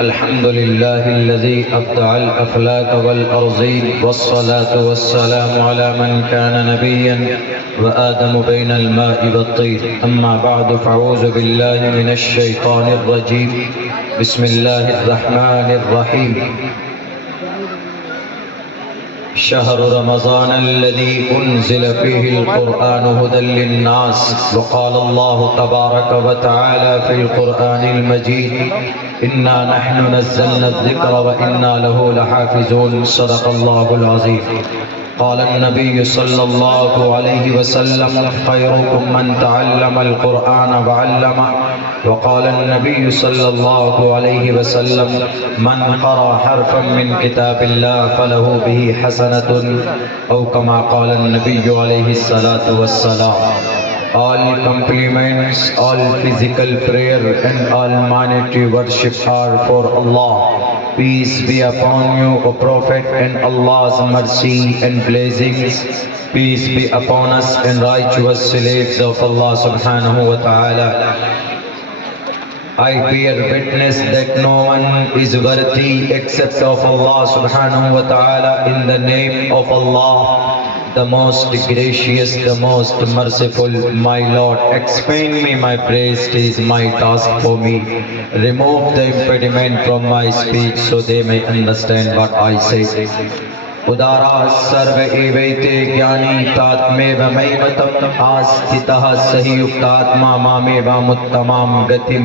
الحمد لله الذي أبدع الأفلاك والأرضين والصلاة والسلام على من كان نبيا وآدم بين الماء والطين. أما بعد فأعوذ بالله من الشيطان الرجيم. بسم الله الرحمن الرحيم. شهر رمضان الذي أنزل فيه القرآن هدى للناس. وقال الله تبارك وتعالى في القرآن المجيد: إنا نحن نزلنا الذكر وإنا له لحافظون. صدق الله العظيم. قال النبي صلى الله عليه وسلم: خيركم من تعلم القرآن وعلمه. وقال النبي صلى الله عليه وسلم: من قرأ حرفا من كتاب الله فله به حسنة، أو كما قال النبي عليه الصلاة والسلام. All compliments, all physical prayer and almighty worship are for Allah. Peace be upon you, O Prophet, and Allah's mercy and blessings. Peace be upon us and righteous slaves of Allah subhanahu wa ta'ala. I bear witness that no one is worthy except of Allah subhanahu wa ta'ala. In the name of Allah, the most gracious, the most merciful, my Lord, explain me my praise. It is my task for me. Remove the impediment from my speech so they may understand what I say. Udara sarva evete jnani tatmeva maivatam astitah sahiyuktatma mameva muttamam gatim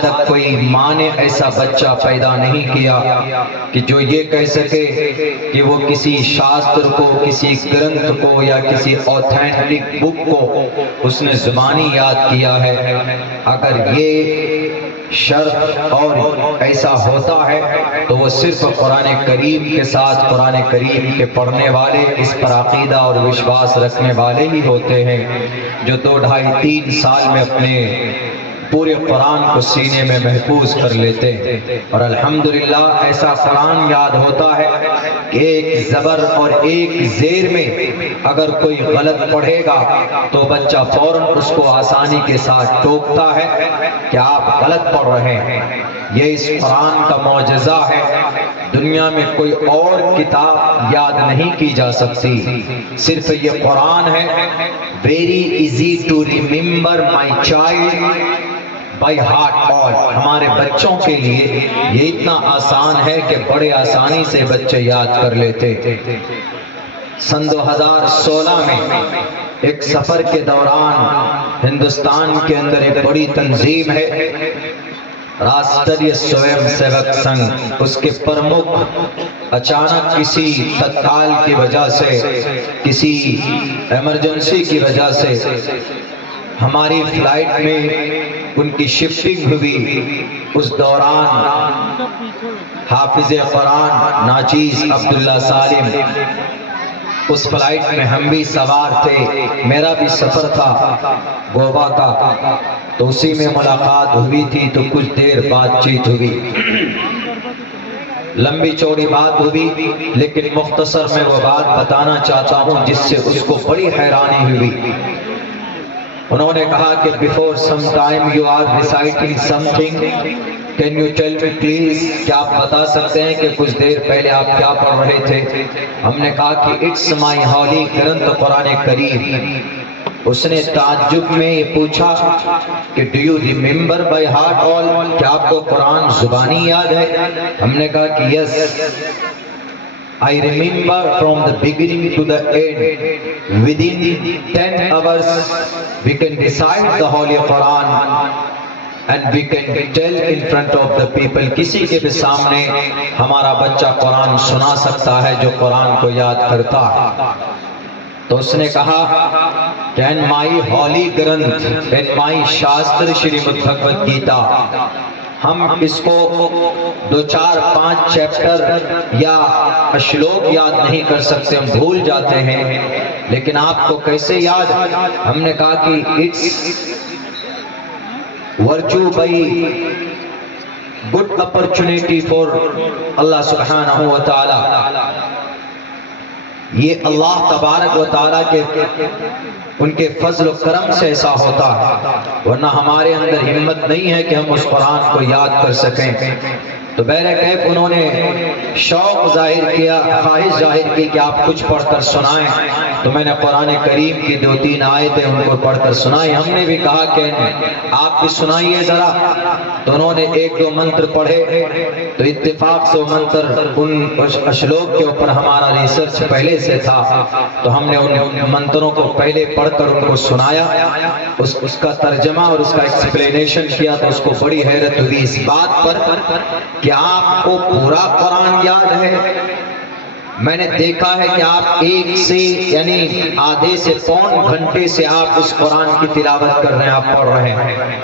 تک کوئی ماں نے ایسا بچہ پیدا نہیں کیا کہ جو یہ کہہ سکے کہ وہ کسی شاستر کو، کسی گرنتھ کو یا کسی اوتھینٹک بک کو اس نے زبانی یاد کیا ہے۔ اگر یہ شرط اور ایسا ہوتا ہے تو وہ صرف قرآن کریم کے ساتھ، قرآن کریم کے پڑھنے والے، اس پر عقیدہ اور وشواس رکھنے والے ہی ہوتے ہیں جو 2 ڈھائی 3 سال میں اپنے پورے قرآن کو سینے میں محفوظ کر لیتے ہیں۔ اور الحمدللہ ایسا قرآن یاد ہوتا ہے کہ ایک زبر اور ایک زیر میں اگر کوئی غلط پڑھے گا تو بچہ فوراً اس کو آسانی کے ساتھ ٹوکتا ہے کہ آپ غلط پڑھ رہے ہیں۔ یہ اس قرآن کا معجزہ ہے، دنیا میں کوئی اور کتاب یاد نہیں کی جا سکتی، صرف یہ قرآن ہے۔ Very easy to remember my child by heart all۔ ہمارے بچوں کے لیے یہ اتنا آسان ہے کہ بڑے آسانی سے بچے یاد کر لیتے۔ سن 2016 میں ایک سفر کے دوران ہندوستان کے اندر ایک بڑی تنظیم ہے راشٹریہ سویم سیوک سنگھ، اس کے پرمکھ اچانک کسی تتکال کی وجہ سے، کسی ایمرجنسی کی وجہ سے ہماری فلائٹ میں ان کی شفٹنگ ہوئی۔ اس دوران حافظ قرآن ناچیز عبداللہ سالم اس فلائٹ میں ہم بھی سوار تھے، میرا بھی سفر تھا گوا کا، تو اسی میں ملاقات ہوئی تھی، تو کچھ دیر بات چیت ہوئی، لمبی چوڑی بات ہوئی، لیکن مختصر میں وہ بات بتانا چاہتا ہوں جس سے اس کو بڑی حیرانی ہوئی۔ انہوں نے کہا کہ before some time you are reciting something, can you tell me please، کیا آپ بتا سکتے ہیں کہ کچھ دیر پہلے آپ کیا پڑھ رہے تھے؟ ہم نے کہا کہ it's my holy گرنتھ قرآن کریم۔ اس نے تعجب میں یہ پوچھا کہ do you remember by heart all، کیا آپ کو قرآن زبانی یاد ہے؟ ہم نے کہا کہ yes I remember from the beginning to the end, within 10 hours we can recite the Holy Quran and we can tell in front of the people۔ کسی کے بھی سامنے ہمارا بچہ قرآن سنا سکتا ہے جو قرآن کو یاد کرتا ہے۔ تو اس نے کہا کہ in my holy Granth, in my شاستر شریمد بھگوت گیتا، ہم اس کو 2 4 5 چیپٹر یا اشلوک یاد نہیں کر سکتے، ہم بھول جاتے ہیں، لیکن آپ کو کیسے یاد؟ ہم نے کہا کہ it's virtue by good opportunity for اللہ سبحانہ و تعالی۔ یہ اللہ تبارک و تعالیٰ کے ان کے فضل و کرم سے ایسا ہوتا ہے، ورنہ ہمارے اندر ہمت نہیں ہے کہ ہم اس قرآن کو یاد کر سکیں۔ تو بہرکیف انہوں نے شوق ظاہر کیا، خواہش ظاہر کی کہ آپ کچھ پڑھ کر سنائیں، تو میں نے قرآن کریم کی 2 3 آیتیں ان کو پڑھ کر سنائی۔ ہم نے بھی کہا کہ آپ بھی سنائیے ذرا، تو انہوں نے 1 2 منتر پڑھے، تو اتفاق سے وہ منتر ان اشلوک کے اوپر ہمارا ریسرچ پہلے سے تھا، تو ہم نے ان منتروں کو پہلے پڑھ کر ان کو سنایا، اس کا ترجمہ اور اس کا ایکسپلینیشن کیا، تو اس کو بڑی حیرت ہوئی اس بات پر کہ آپ کو پورا قرآن یاد ہے۔ میں نے دیکھا ہے کہ آپ 1 سے یعنی آدھے سے پون گھنٹے سے آپ اس قرآن کی تلاوت کر رہے ہیں، آپ پڑھ رہے ہیں۔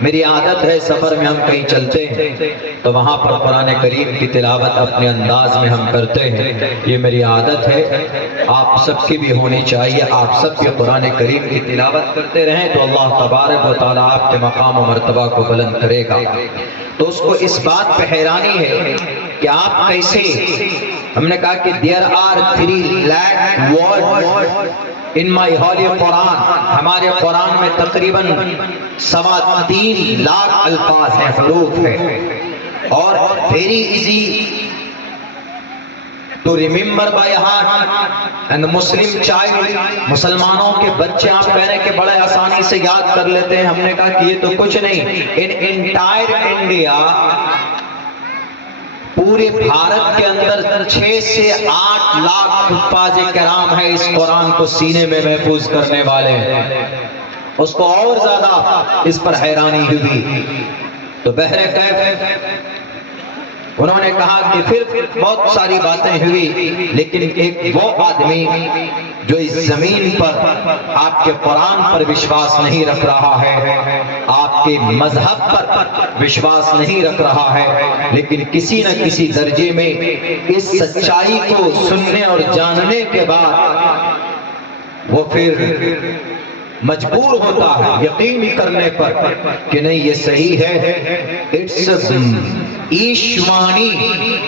میری عادت ہے سفر میں ہم کہیں چلتے ہیں تو وہاں پر قرآن کریم کی تلاوت اپنے انداز میں ہم کرتے ہیں، یہ میری عادت ہے، آپ سب کی بھی ہونی چاہیے۔ آپ سب کے قرآن کریم کی تلاوت کرتے رہیں تو اللہ تبارک و تعالیٰ آپ کے مقام و مرتبہ کو بلند کرے گا۔ تو اس کو اس بات پہ حیرانی ہے کہ آپ کیسے، ہم نے کہا کہ there are 3 lakh words in my holy قرآن، ہمارے قرآن میں تقریباً 3.25 لاکھ الفاظ ہیں، حروف ہیں، اور very easy to remember by heart and Muslim child، مسلمانوں کے بچے آپ کہہ رہے ہیں کہ بڑے آسانی سے یاد کر لیتے ہیں۔ ہم نے کہا کہ یہ تو کچھ نہیں، in entire India، پورے بھارت کے اندر 6 سے 8 لاکھ حفاظ کرام ہیں اس قرآن کو سینے میں محفوظ کرنے والے، اس کو اور زیادہ اس پر حیرانی ہوئی۔ تو بہر کیف انہوں نے کہا کہ پھر بہت ساری باتیں ہوئی، لیکن ایک وہ آدمی جو اس زمین پر آپ کے قرآن پر وشواس نہیں رکھ رہا ہے، آپ کے مذہب پر وشواس نہیں رکھ رہا ہے، لیکن کسی نہ کسی درجے میں اس سچائی کو سننے اور جاننے کے بعد وہ پھر مجبور ہوتا ہے یقین کرنے پر کہ نہیں یہ صحیح ہے، اٹس ایشوانی،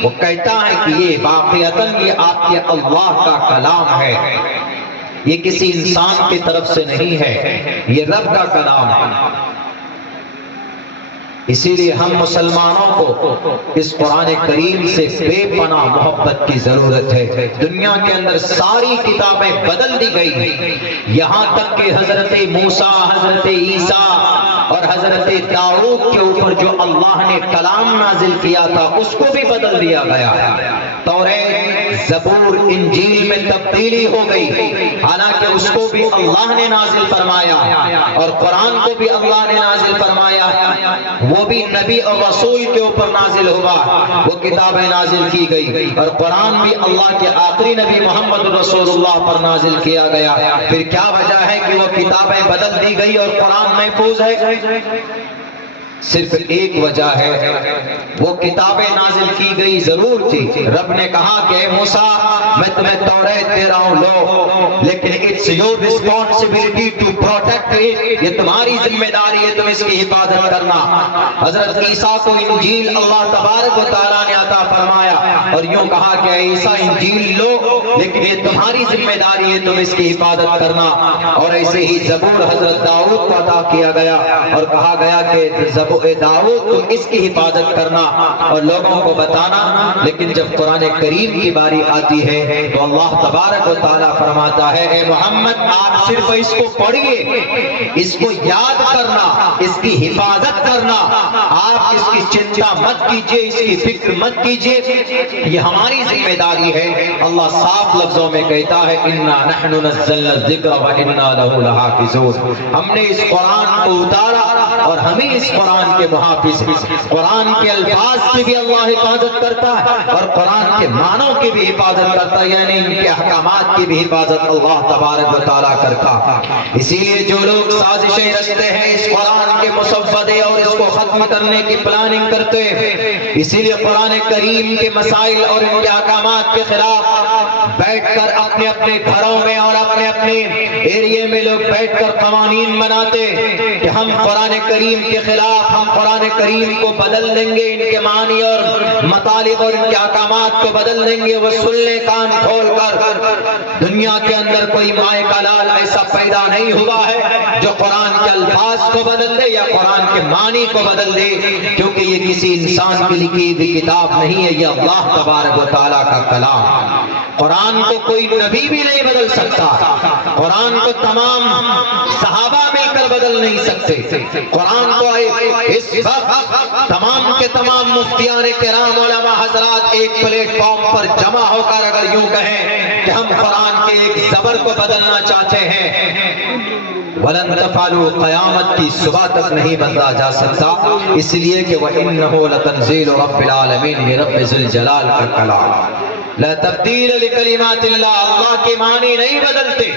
وہ کہتا ہے کہ یہ واقعتاً یہ آپ کے اللہ کا کلام ہے، یہ کسی انسان کی طرف سے نہیں ہے، یہ رب کا کلام ہے۔ اسی لیے ہم مسلمانوں کو اس قرآن کریم سے بے پناہ محبت کی ضرورت ہے۔ دنیا کے اندر ساری کتابیں بدل دی گئی، یہاں تک کہ حضرت موسیٰ، حضرت عیسیٰ اور حضرت داؤد کے اوپر جو اللہ نے کلام نازل کیا تھا اس کو بھی بدل دیا گیا۔ توریت، زبور، انجیل میں تبدیلی ہو گئی، حالانکہ اس کو بھی اللہ نے نازل فرمایا اور قرآن کو بھی اللہ نے نازل فرمایا، وہ بھی نبی اور رسول کے اوپر نازل ہوا، وہ کتابیں نازل کی گئی، اور قرآن بھی اللہ کے آخری نبی محمد رسول اللہ پر نازل کیا گیا۔ پھر کیا وجہ ہے کہ وہ کتابیں بدل دی گئی اور قرآن محفوظ ہے؟ صرف ایک وجہ ہے، وہ کتابیں نازل کی گئی ضرور تھی، رب نے کہا کہ اے موسیٰ میں تمہیں توریت دے رہا ہوں لو، لیکن it's your responsibility to protect it، یہ تمہاری ذمہ داری ہے تم اس کی حفاظت کرنا۔ حضرت عیسیٰ کو انجیل اللہ تبارک و تعالیٰ نے عطا فرمایا اور یوں کہا کہ اے عیسیٰ انجیل لو، لیکن یہ تمہاری ذمہ داری ہے تم اس کی حفاظت کرنا۔ اور ایسے ہی زبور حضرت داؤد کو عطا کیا گیا اور کہا گیا کہ اے داؤد تم اس کی حفاظت کرنا اور لوگوں کو بتانا، لیکن جب قرآن کریم کی باری آتی ہے تو اللہ تبارک و تعالیٰ فرماتا ہے اے محمد آپ صرف اس کو پڑھیے، اس کو یاد کرنا، اس کی حفاظت کرنا، آپ اس کی چنتا مت کیجئے، اس کی فکر مت کیجئے، یہ ہماری ذمہ داری ہے۔ اللہ صاف لفظوں میں کہتا ہے اِنَّا نَحْنُ نَزَّلْنَا الذِّكْرَ وَإِنَّا لَهُ لَحَافِظُونَ، ہم نے اس قرآن کو اتارا اور ہمیں اس قرآن کے محافظ ہیں۔ قرآن کے الفاظ کی بھی اللہ حفاظت کرتا ہے اور قرآن کے معنوں کی بھی حفاظت کرتا ہے، یعنی ان کے احکامات کی بھی حفاظت اللہ تبارک و تعالیٰ کرتا۔ اسی لیے جو لوگ سازشیں رچتے ہیں اس قرآن کے مسودے اور اس کو ختم کرنے کی پلاننگ کرتے ہیں، اسی لیے قرآن کریم کے مسائل اور ان کے احکامات کے خلاف بیٹھ کر اپنے اپنے گھروں میں اور اپنے اپنے ایریے میں لوگ بیٹھ کر قوانین بناتے کہ ہم قرآن کریم کے خلاف، ہم قرآن کریم کو بدل دیں گے، ان کے معنی اور مطالب اور ان کے احکامات کو بدل دیں گے۔ وہ سن لیں کان کھول کر، دنیا کے اندر کوئی مائے کا لال ایسا پیدا نہیں ہوا ہے جو قرآن کے الفاظ کو بدل دے یا قرآن کے معنی کو بدل دے، کیونکہ یہ کسی انسان کی لکھی ہوئی کتاب نہیں ہے، یہ اللہ تبارک و تعالیٰ کا کلام۔ قرآن کو کوئی نبی بھی نہیں بدل سکتا، قرآن کو تمام صحابہ مل کر بدل نہیں سکتے، قرآن کو اس وقت تمام کے تمام مفتیان کرام علماء حضرات ایک پلیٹ فارم پر جمع ہو کر اگر یوں کہیں کہ ہم قرآن کے ایک زبر کو بدلنا چاہتے ہیں، وَلَن تَفْعَلُوا، قیامت کی صبح تک نہیں بدلا جا سکتا، اس لیے کہ وَإِنَّهُ لَتَنزِيلُ رَبِّ الْعَالَمِينَ، یہ رب ذوالجلال کا کلام۔ لا تبدیل لکلمات اللہ، اللہ کے معنی نہیں بدلتے۔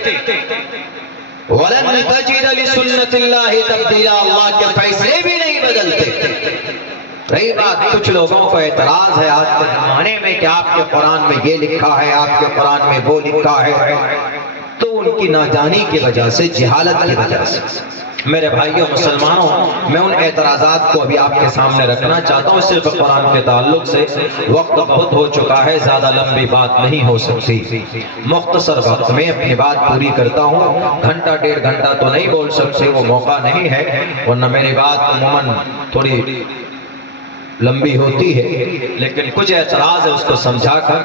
وَلَن تَجِدَ لِسُنَّةِ اللَّهِ تَبْدِيلًا، اللہ کے فیصلے بھی نہیں بدلتے۔ رہی بات کچھ لوگوں کو اعتراض ہے آج کے زمانے میں کہ آپ کے قرآن میں یہ لکھا ہے، آپ کے قرآن میں وہ لکھا ہے، تو ان کی نادانی کی وجہ سے، جہالت کی وجہ سے۔ میرے بھائیوں مسلمانوں، میں ان اعتراضات کو ابھی آپ کے سامنے رکھنا چاہتا ہوں، صرف قرآن کے تعلق سے۔ وقت بہت ہو چکا ہے، زیادہ لمبی بات نہیں ہو سکتی، مختصر وقت میں اپنی بات پوری کرتا ہوں۔ گھنٹہ ڈیڑھ گھنٹہ تو نہیں بول سکتے، وہ موقع نہیں ہے، ورنہ میری بات عموماً تھوڑی لمبی ہوتی ہے، لیکن کچھ اعتراض ہے اس کو سمجھا کر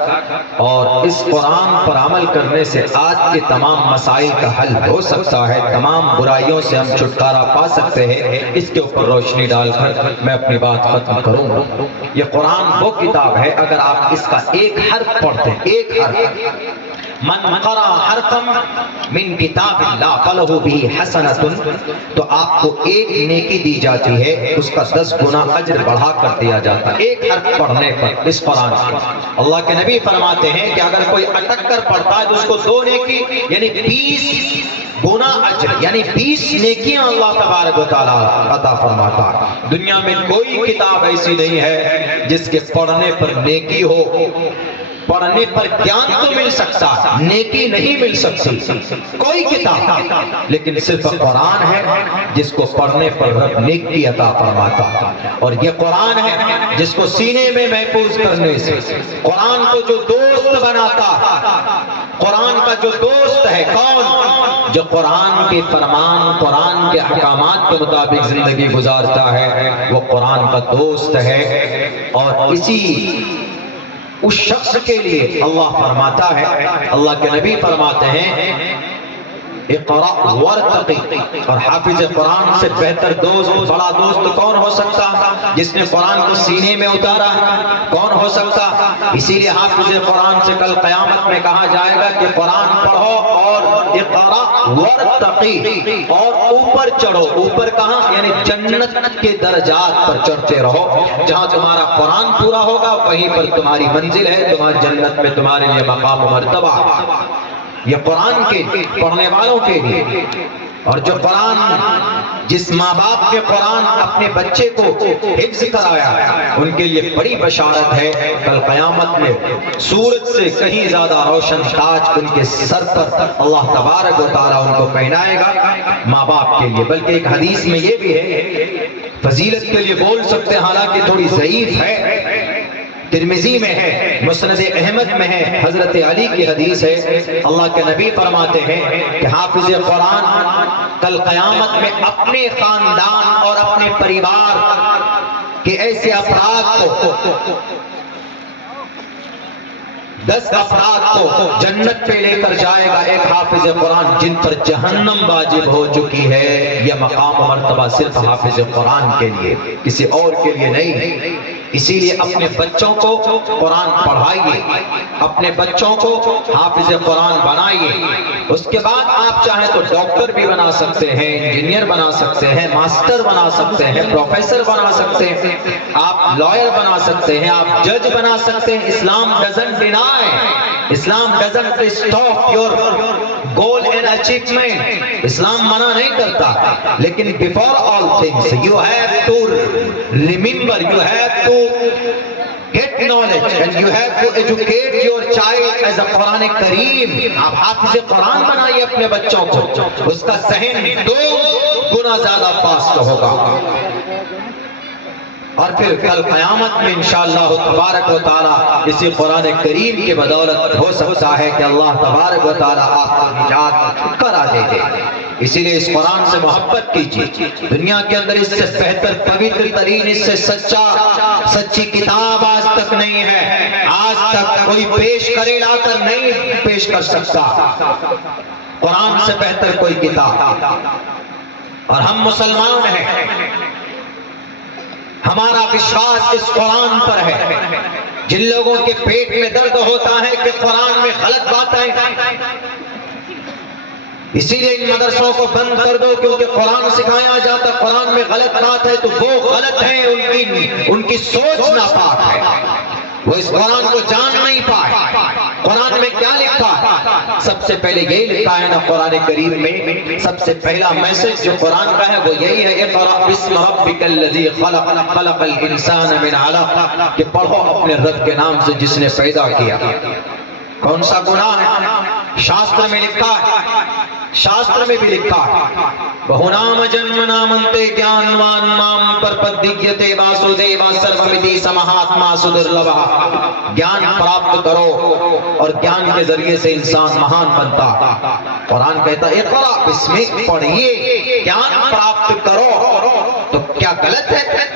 اور اس قرآن پر عمل کرنے سے آج کے تمام مسائل کا حل ہو سکتا ہے، تمام برائیوں سے ہم چھٹکارا پا سکتے ہیں، اس کے اوپر روشنی ڈال کر میں اپنی بات ختم کروں گا۔ یہ قرآن وہ کتاب ہے، اگر آپ اس کا ایک حرف پڑھتے ہیں، ایک حرف من قرأ حرفا من کتاب اللہ فلہ بہ حسنۃ، تو آپ کو ایک نیکی دی جاتی ہے، اس کا 10 گنا اجر بڑھا کر دیا جاتا ہے ایک حرف پڑھنے پر اس قرآن سے۔ اللہ کے نبی فرماتے ہیں کہ اگر کوئی اٹک کر پڑھتا ہے تو اس کو 2 نیکی یعنی 20 گنا اجر، یعنی 20 نیکیاں اللہ تبارک و تعالیٰ عطا فرماتا ہے۔ دنیا میں کوئی کتاب ایسی نہیں ہے جس کے پڑھنے پر نیکی ہو، پڑھنے پر گیان تو مل سکتا، نیکی نہیں مل سکتی کوئی کتاب، لیکن صرف قرآن ہے جس کو پڑھنے پر رب نیکی عطا فرماتا، اور یہ قرآن ہے جس کو سینے میں محفوظ کرنے سے، قرآن کو جو دوست بناتا، قرآن کا جو دوست ہے کون؟ جو قرآن کے فرمان، قرآن کے احکامات کے مطابق زندگی گزارتا ہے، وہ قرآن کا دوست ہے۔ اور اسی اس شخص کے لیے اللہ فرماتا ہے، اللہ کے نبی فرماتے ہیں اقرأ ورتقی، اور حافظ قرآن سے بہتر دوست، بڑا دوست کون ہو سکتا جس نے قرآن کو سینے میں اتارا؟ کون ہو سکتا؟ اسی لیے حافظ قرآن سے کل قیامت میں کہا جائے گا کہ قرآن پڑھو اور اقرأ ورتقی، اور اوپر چڑھو۔ اوپر کہاں؟ یعنی جنت کے درجات پر چڑھتے رہو، جہاں تمہارا قرآن پورا ہوگا وہیں پر تمہاری منزل ہے، تمہاری جنت میں تمہارے لیے مقام و مرتبہ۔ یہ قرآن کے پڑھنے والوں کے لیے، اور جو قرآن، جس ماں باپ نے قرآن اپنے بچے کو حفظ کرایا ان کے لیے بڑی بشارت ہے، کل قیامت میں سورج سے کہیں زیادہ روشن تاج ان کے سر پر اللہ تبارک و تعالیٰ ان کو پہنائے گا ماں باپ کے لیے۔ بلکہ ایک حدیث میں یہ بھی ہے، فضیلت کے لیے بول سکتے ہیں حالانکہ تھوڑی ضعیف ہے، ترمذی میں ہے، مسند احمد میں ہے، حضرت علی کی حدیث ہے، اللہ کے نبی فرماتے ہیں کہ حافظ قرآن کل قیامت میں اپنے خاندان اور اپنے پریوار کے ایسے افراد کو، 10 افراد کو جنت پہ لے کر جائے گا، ایک حافظ قرآن جن پر جہنم واجب ہو چکی ہے۔ یہ مقام و مرتبہ صرف حافظ قرآن کے لیے، کسی اور کے لیے نہیں۔ اسی لیے اپنے بچوں کو قرآن پڑھائیے، اپنے بچوں کو حافظ قرآن بنائیے۔ اس کے بعد آپ چاہیں تو ڈاکٹر بھی بنا سکتے ہیں، انجینئر بنا سکتے ہیں، ماسٹر بنا سکتے ہیں، پروفیسر بنا سکتے ہیں، آپ لائر بنا سکتے ہیں، آپ جج بنا سکتے ہیں۔ Islam doesn't deny, Islam doesn't stop your goal and achievement, Islam منع نہیں کرتا، لیکن before all things you have to remember, you have to get knowledge and you have to educate your child as a قرآن کریم۔ آپ حافظ قرآن بنائیے اپنے بچوں کو، اس کا ذہن 2 گنا زیادہ فاسٹ ہوگا، اور پھر کل قیامت میں انشاءاللہ تبارک و تعالیٰ اسی قرآن کریم کی بدولت ہو سکتا ہے کہ اللہ تبارک و تعالیٰ آپ کو نجات چھٹکارا دے دے۔ اسی لیے اس قرآن سے محبت کیجیے، دنیا کے اندر اس سے بہتر، پوتر ترین، اس سے سچی کتاب آج تک نہیں ہے، آج تک کوئی پیش کرے لا کر نہیں پیش کر سکتا قرآن سے بہتر کوئی کتاب۔ اور ہم مسلمان ہیں، ہمارا وشواس اس قرآن پر ہے۔ جن لوگوں کے پیٹ میں درد ہوتا ہے کہ قرآن میں غلط باتیں، اسی لیے ان مدرسوں کو بند کر دو، کیونکہ قرآن سکھایا جاتا ہے، قرآن میں غلط بات ہے تو وہ غلط ہے، ان کی سوچ ناپاک ہے، وہ اس قرآن کو جان نہیں پائے۔ قرآن میں کیا لکھا ہے؟ سب سے پہلے یہی لکھا ہے نا قرآن کریم میں، سب سے پہلا میسج جو قرآن کا ہے وہ یہی ہے، اقرأ بسم ربک الذی خلق، خلق الانسان من علق، کہ پڑھو اپنے رب کے نام سے جس نے پیدا کیا۔ کون سا گناہ ہے؟ شاستر میں لکھا ہے، شاستر میں بھی لکھا ہے، بہنام جنمنامنتے گیانوان مام پرپدیگیتے واسودیوا سرومدی سمہاتما سدرلبھا، گیان پراپت کرو اور گیان کے ذریعے سے انسان مہان بنتا۔ قرآن کہتا ہے اقرأ بسمک، پڑھیے، گیان پراپت کرو، تو کیا غلط ہے؟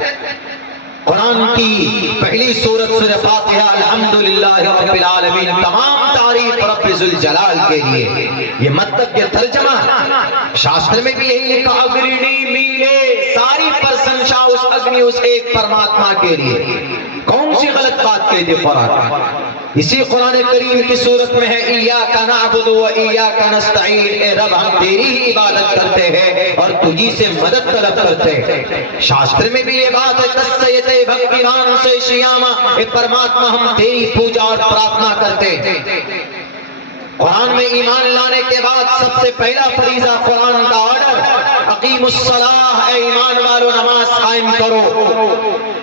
قرآن کی پہلی سورت سورہ فاتحہ الحمدللہ رب العالمین، تمام تعریف رب ذوالجلال کے لیے، یہ مطلب یہ ترجمہ ہے۔ شاستر میں بھی یہی لکھا، اگرنی میلے ساری پرشنسا اس اگنی، اس ایک پرماتما کے لیے۔ کون سی غلط بات کہہ دی قرآن؟ اسی قرآن کریم کی صورت میں ہے ایاک نعبد و ایاک نستعین، اے رب ہم تیری ہی عبادت کرتے ہیں اور تجھی سے مدد طلب کرتے ہیں۔ شاستر میں بھی یہ بات ہے تسیتے بھکتیوان سے شیاما، اے پرماتما ہم تیری پوجا اور پرارتھنا کرتے ہیں۔ قرآن میں ایمان لانے کے بعد سب سے پہلا فریضہ قرآن کا آرڈر اقیم الصلاۃ، اے ایمان والو نماز قائم کرو،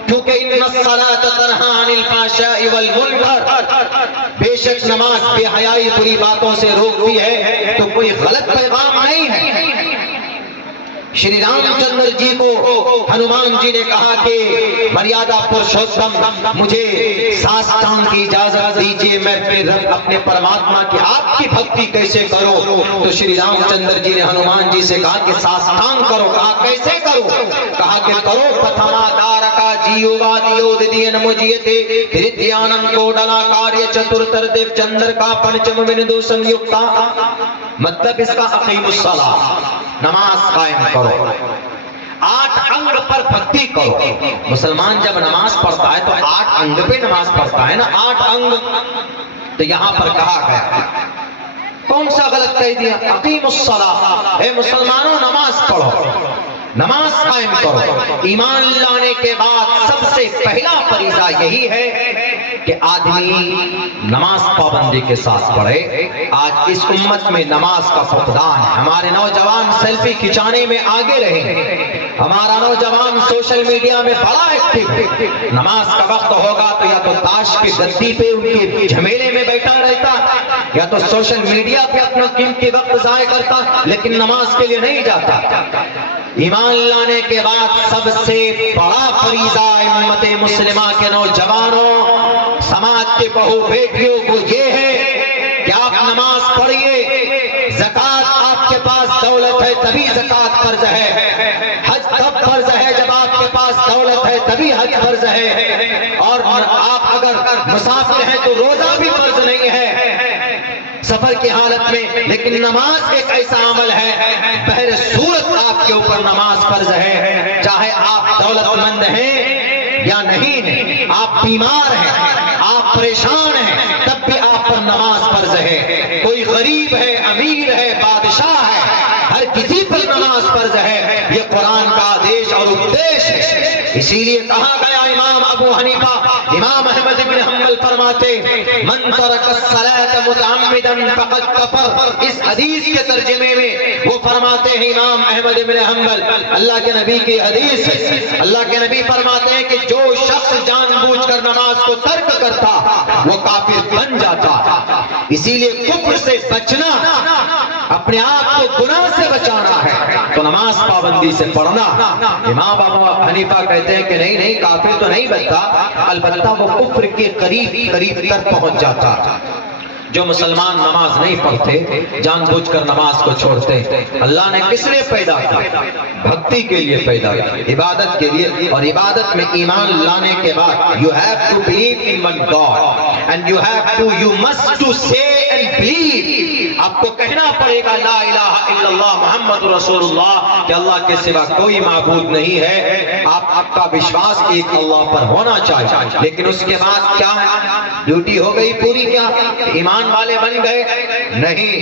کیونکہ ان الصلاۃ تنہی عن الفحشاء والمنکر، بے شک نماز بے حیائی بری باتوں سے روکتی ہے، تو کوئی غلط پیغام نہیں ہے۔ شری رام چندر جی کو ہنومان جی نے کہا کہ مریادہ پرشوتم مجھے ساستان کی اجازت دیجئے، میں اپنے پرماتما کی آپ کی بھکتی کیسے کرو؟ تو شری رام چندر جی نے ہنومان جی سے کہا کہ ساستان کرو۔ کہا کیسے کرو؟ کہا کہ کرو پتھما دارکا جیو وادیو ددین مجیتے ہردیانم کو ڈلا کاریہ چترتر دیو چندر کا پنچم بندو سنیکتا، مطلب اس کا اقیم الصلاۃ، نماز قائم کرو، 8 انگ پر بھکتی کرو۔ مسلمان جب نماز پڑھتا ہے تو 8 انگ پہ نماز پڑھتا ہے نا، 8 انگ، تو یہاں پر کہا گیا کون سا غلط کہہ دیا؟ اقیم الصلاۃ، اے مسلمانوں نماز پڑھو، نماز قائم کرو۔ ایمان لانے کے بعد سب سے پہلا فریضہ یہی ہے کہ آدمی نماز پابندی کے ساتھ پڑھے۔ آج اس امت میں نماز کا فقدان ہے۔ ہمارے نوجوان سیلفی کھچانے میں آگے رہے، ہمارا نوجوان سوشل میڈیا میں بڑا ایکٹیو ہے۔ نماز کا وقت ہوگا تو یا تو تاش کی گدی پہ ان کے جھمیلے میں بیٹھا رہتا، یا تو سوشل میڈیا پہ اپنا قیمتی وقت ضائع کرتا، لیکن نماز کے لیے نہیں جاتا۔ ایمان لانے کے بعد سب سے بڑا فریضہ امت مسلمہ کے نوجوانوں، سماج کے بہو بیٹیوں کو یہ ہے کہ آپ نماز پڑھیے۔ زکوٰۃ آپ کے پاس دولت ہے تبھی زکوٰۃ فرض ہے، حج تب فرض ہے جب آپ کے پاس دولت ہے تبھی حج فرض ہے، اور آپ اگر مسافر ہیں تو روزہ بھی فرض نہیں ہے سفر کی حالت میں، لیکن نماز ایک ایسا عمل ہے بہر صورت آپ کے اوپر نماز فرض ہے، چاہے آپ دولت مند ہیں یا نہیں ہیں، آپ بیمار ہیں، آپ پریشان ہیں، تب بھی آپ پر نماز فرض ہے۔ کوئی غریب ہے، امیر ہے، بادشاہ ہے، ہر کسی پر نماز فرض ہے۔ یہ قرآن کا آدیش اور اپدیش ہے۔ اسی لیے کہا گیا امام ابو حنیفہ، امام احمد بن حنبل فرماتے من ترک الصلاۃ متعمدا فقد کفر۔ اس حدیث کے ترجمے میں وہ فرماتے ہیں امام احمد بن حنبل، اللہ کے نبی کی حدیث ہے، اللہ کے نبی فرماتے ہیں کہ جو شخص جان بوجھ کر نماز کو ترک کرتا وہ کافر بن جاتا۔ اسی لیے کفر سے بچنا، اپنے آپ کو گناہ سے بچانا ہے تو نماز پابندی سے پڑھنا۔ امام ابو حنیفہ کہتے ہیں کہ نہیں کافر تو نہیں بنتا، البتہ وہ کفر کے قریب تر پہنچ جاتا۔ جو مسلمان نماز نہیں پڑھتے، جان بوجھ کر نماز کو چھوڑتے، اللہ نے کس لیے پیدا کیا؟ بھکتی کے لیے پیدا کیا، عبادت کے لیے۔ اور عبادت میں ایمان لانے کے بعد you have to believe in one God and you must to say and believe۔ آپ کو کہنا پڑے گا لا الہ الا اللہ محمد رسول اللہ، کہ اللہ کے سوا کوئی معبود نہیں ہے۔ آپ کا وشواس ایک اللہ پر ہونا چاہیے، لیکن اس کے بعد کیا ڈیوٹی ہو گئی پوری؟ کیا ایمان والے بن گئے؟ نہیں،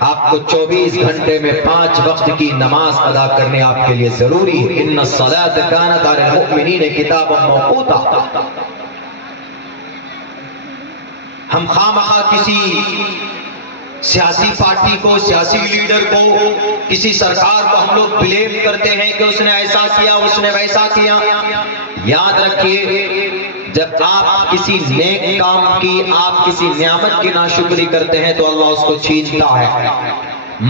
آپ کو 24 گھنٹے میں 5 وقت کی نماز ادا کرنے آپ کے لیے ضروری ہے۔ ان الصلاۃ کانت علی المؤمنین کتابا موقوتا۔ ہم خواہ کسی سیاسی پارٹی کو، سیاسی لیڈر کو، کسی سرکار کو ہم لوگ بلیم کرتے ہیں کہ اس نے ایسا کیا، اس نے ویسا کیا۔ یاد رکھیے، جب آپ کسی نیک کام کی، آپ کسی نعمت کی ناشکری کرتے ہیں تو اللہ اس کو چھینتا ہے۔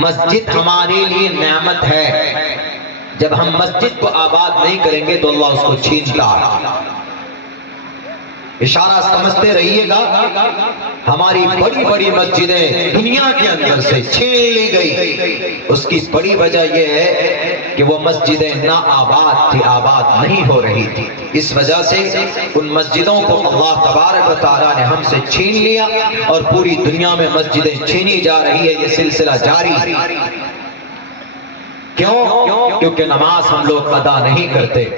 مسجد ہمارے لیے نعمت ہے، جب ہم مسجد کو آباد نہیں کریں گے تو اللہ اس کو چھینتا ہے۔ اشارہ سمجھتے رہیے گا، ہماری بڑی بڑی مسجدیں دنیا کے اندر سے چھین لی گئی، اس کی بڑی وجہ یہ ہے کہ وہ مسجدیں نا آباد تھی، آباد نہیں ہو رہی تھی۔ اس وجہ سے ان مسجدوں کو اللہ تبارک و تعالیٰ نے ہم سے چھین لیا، اور پوری دنیا میں مسجدیں چھینی جا رہی ہے، یہ سلسلہ جاری ہے۔ کیوں؟ کیونکہ نماز ہم لوگ ادا نہیں کرتے۔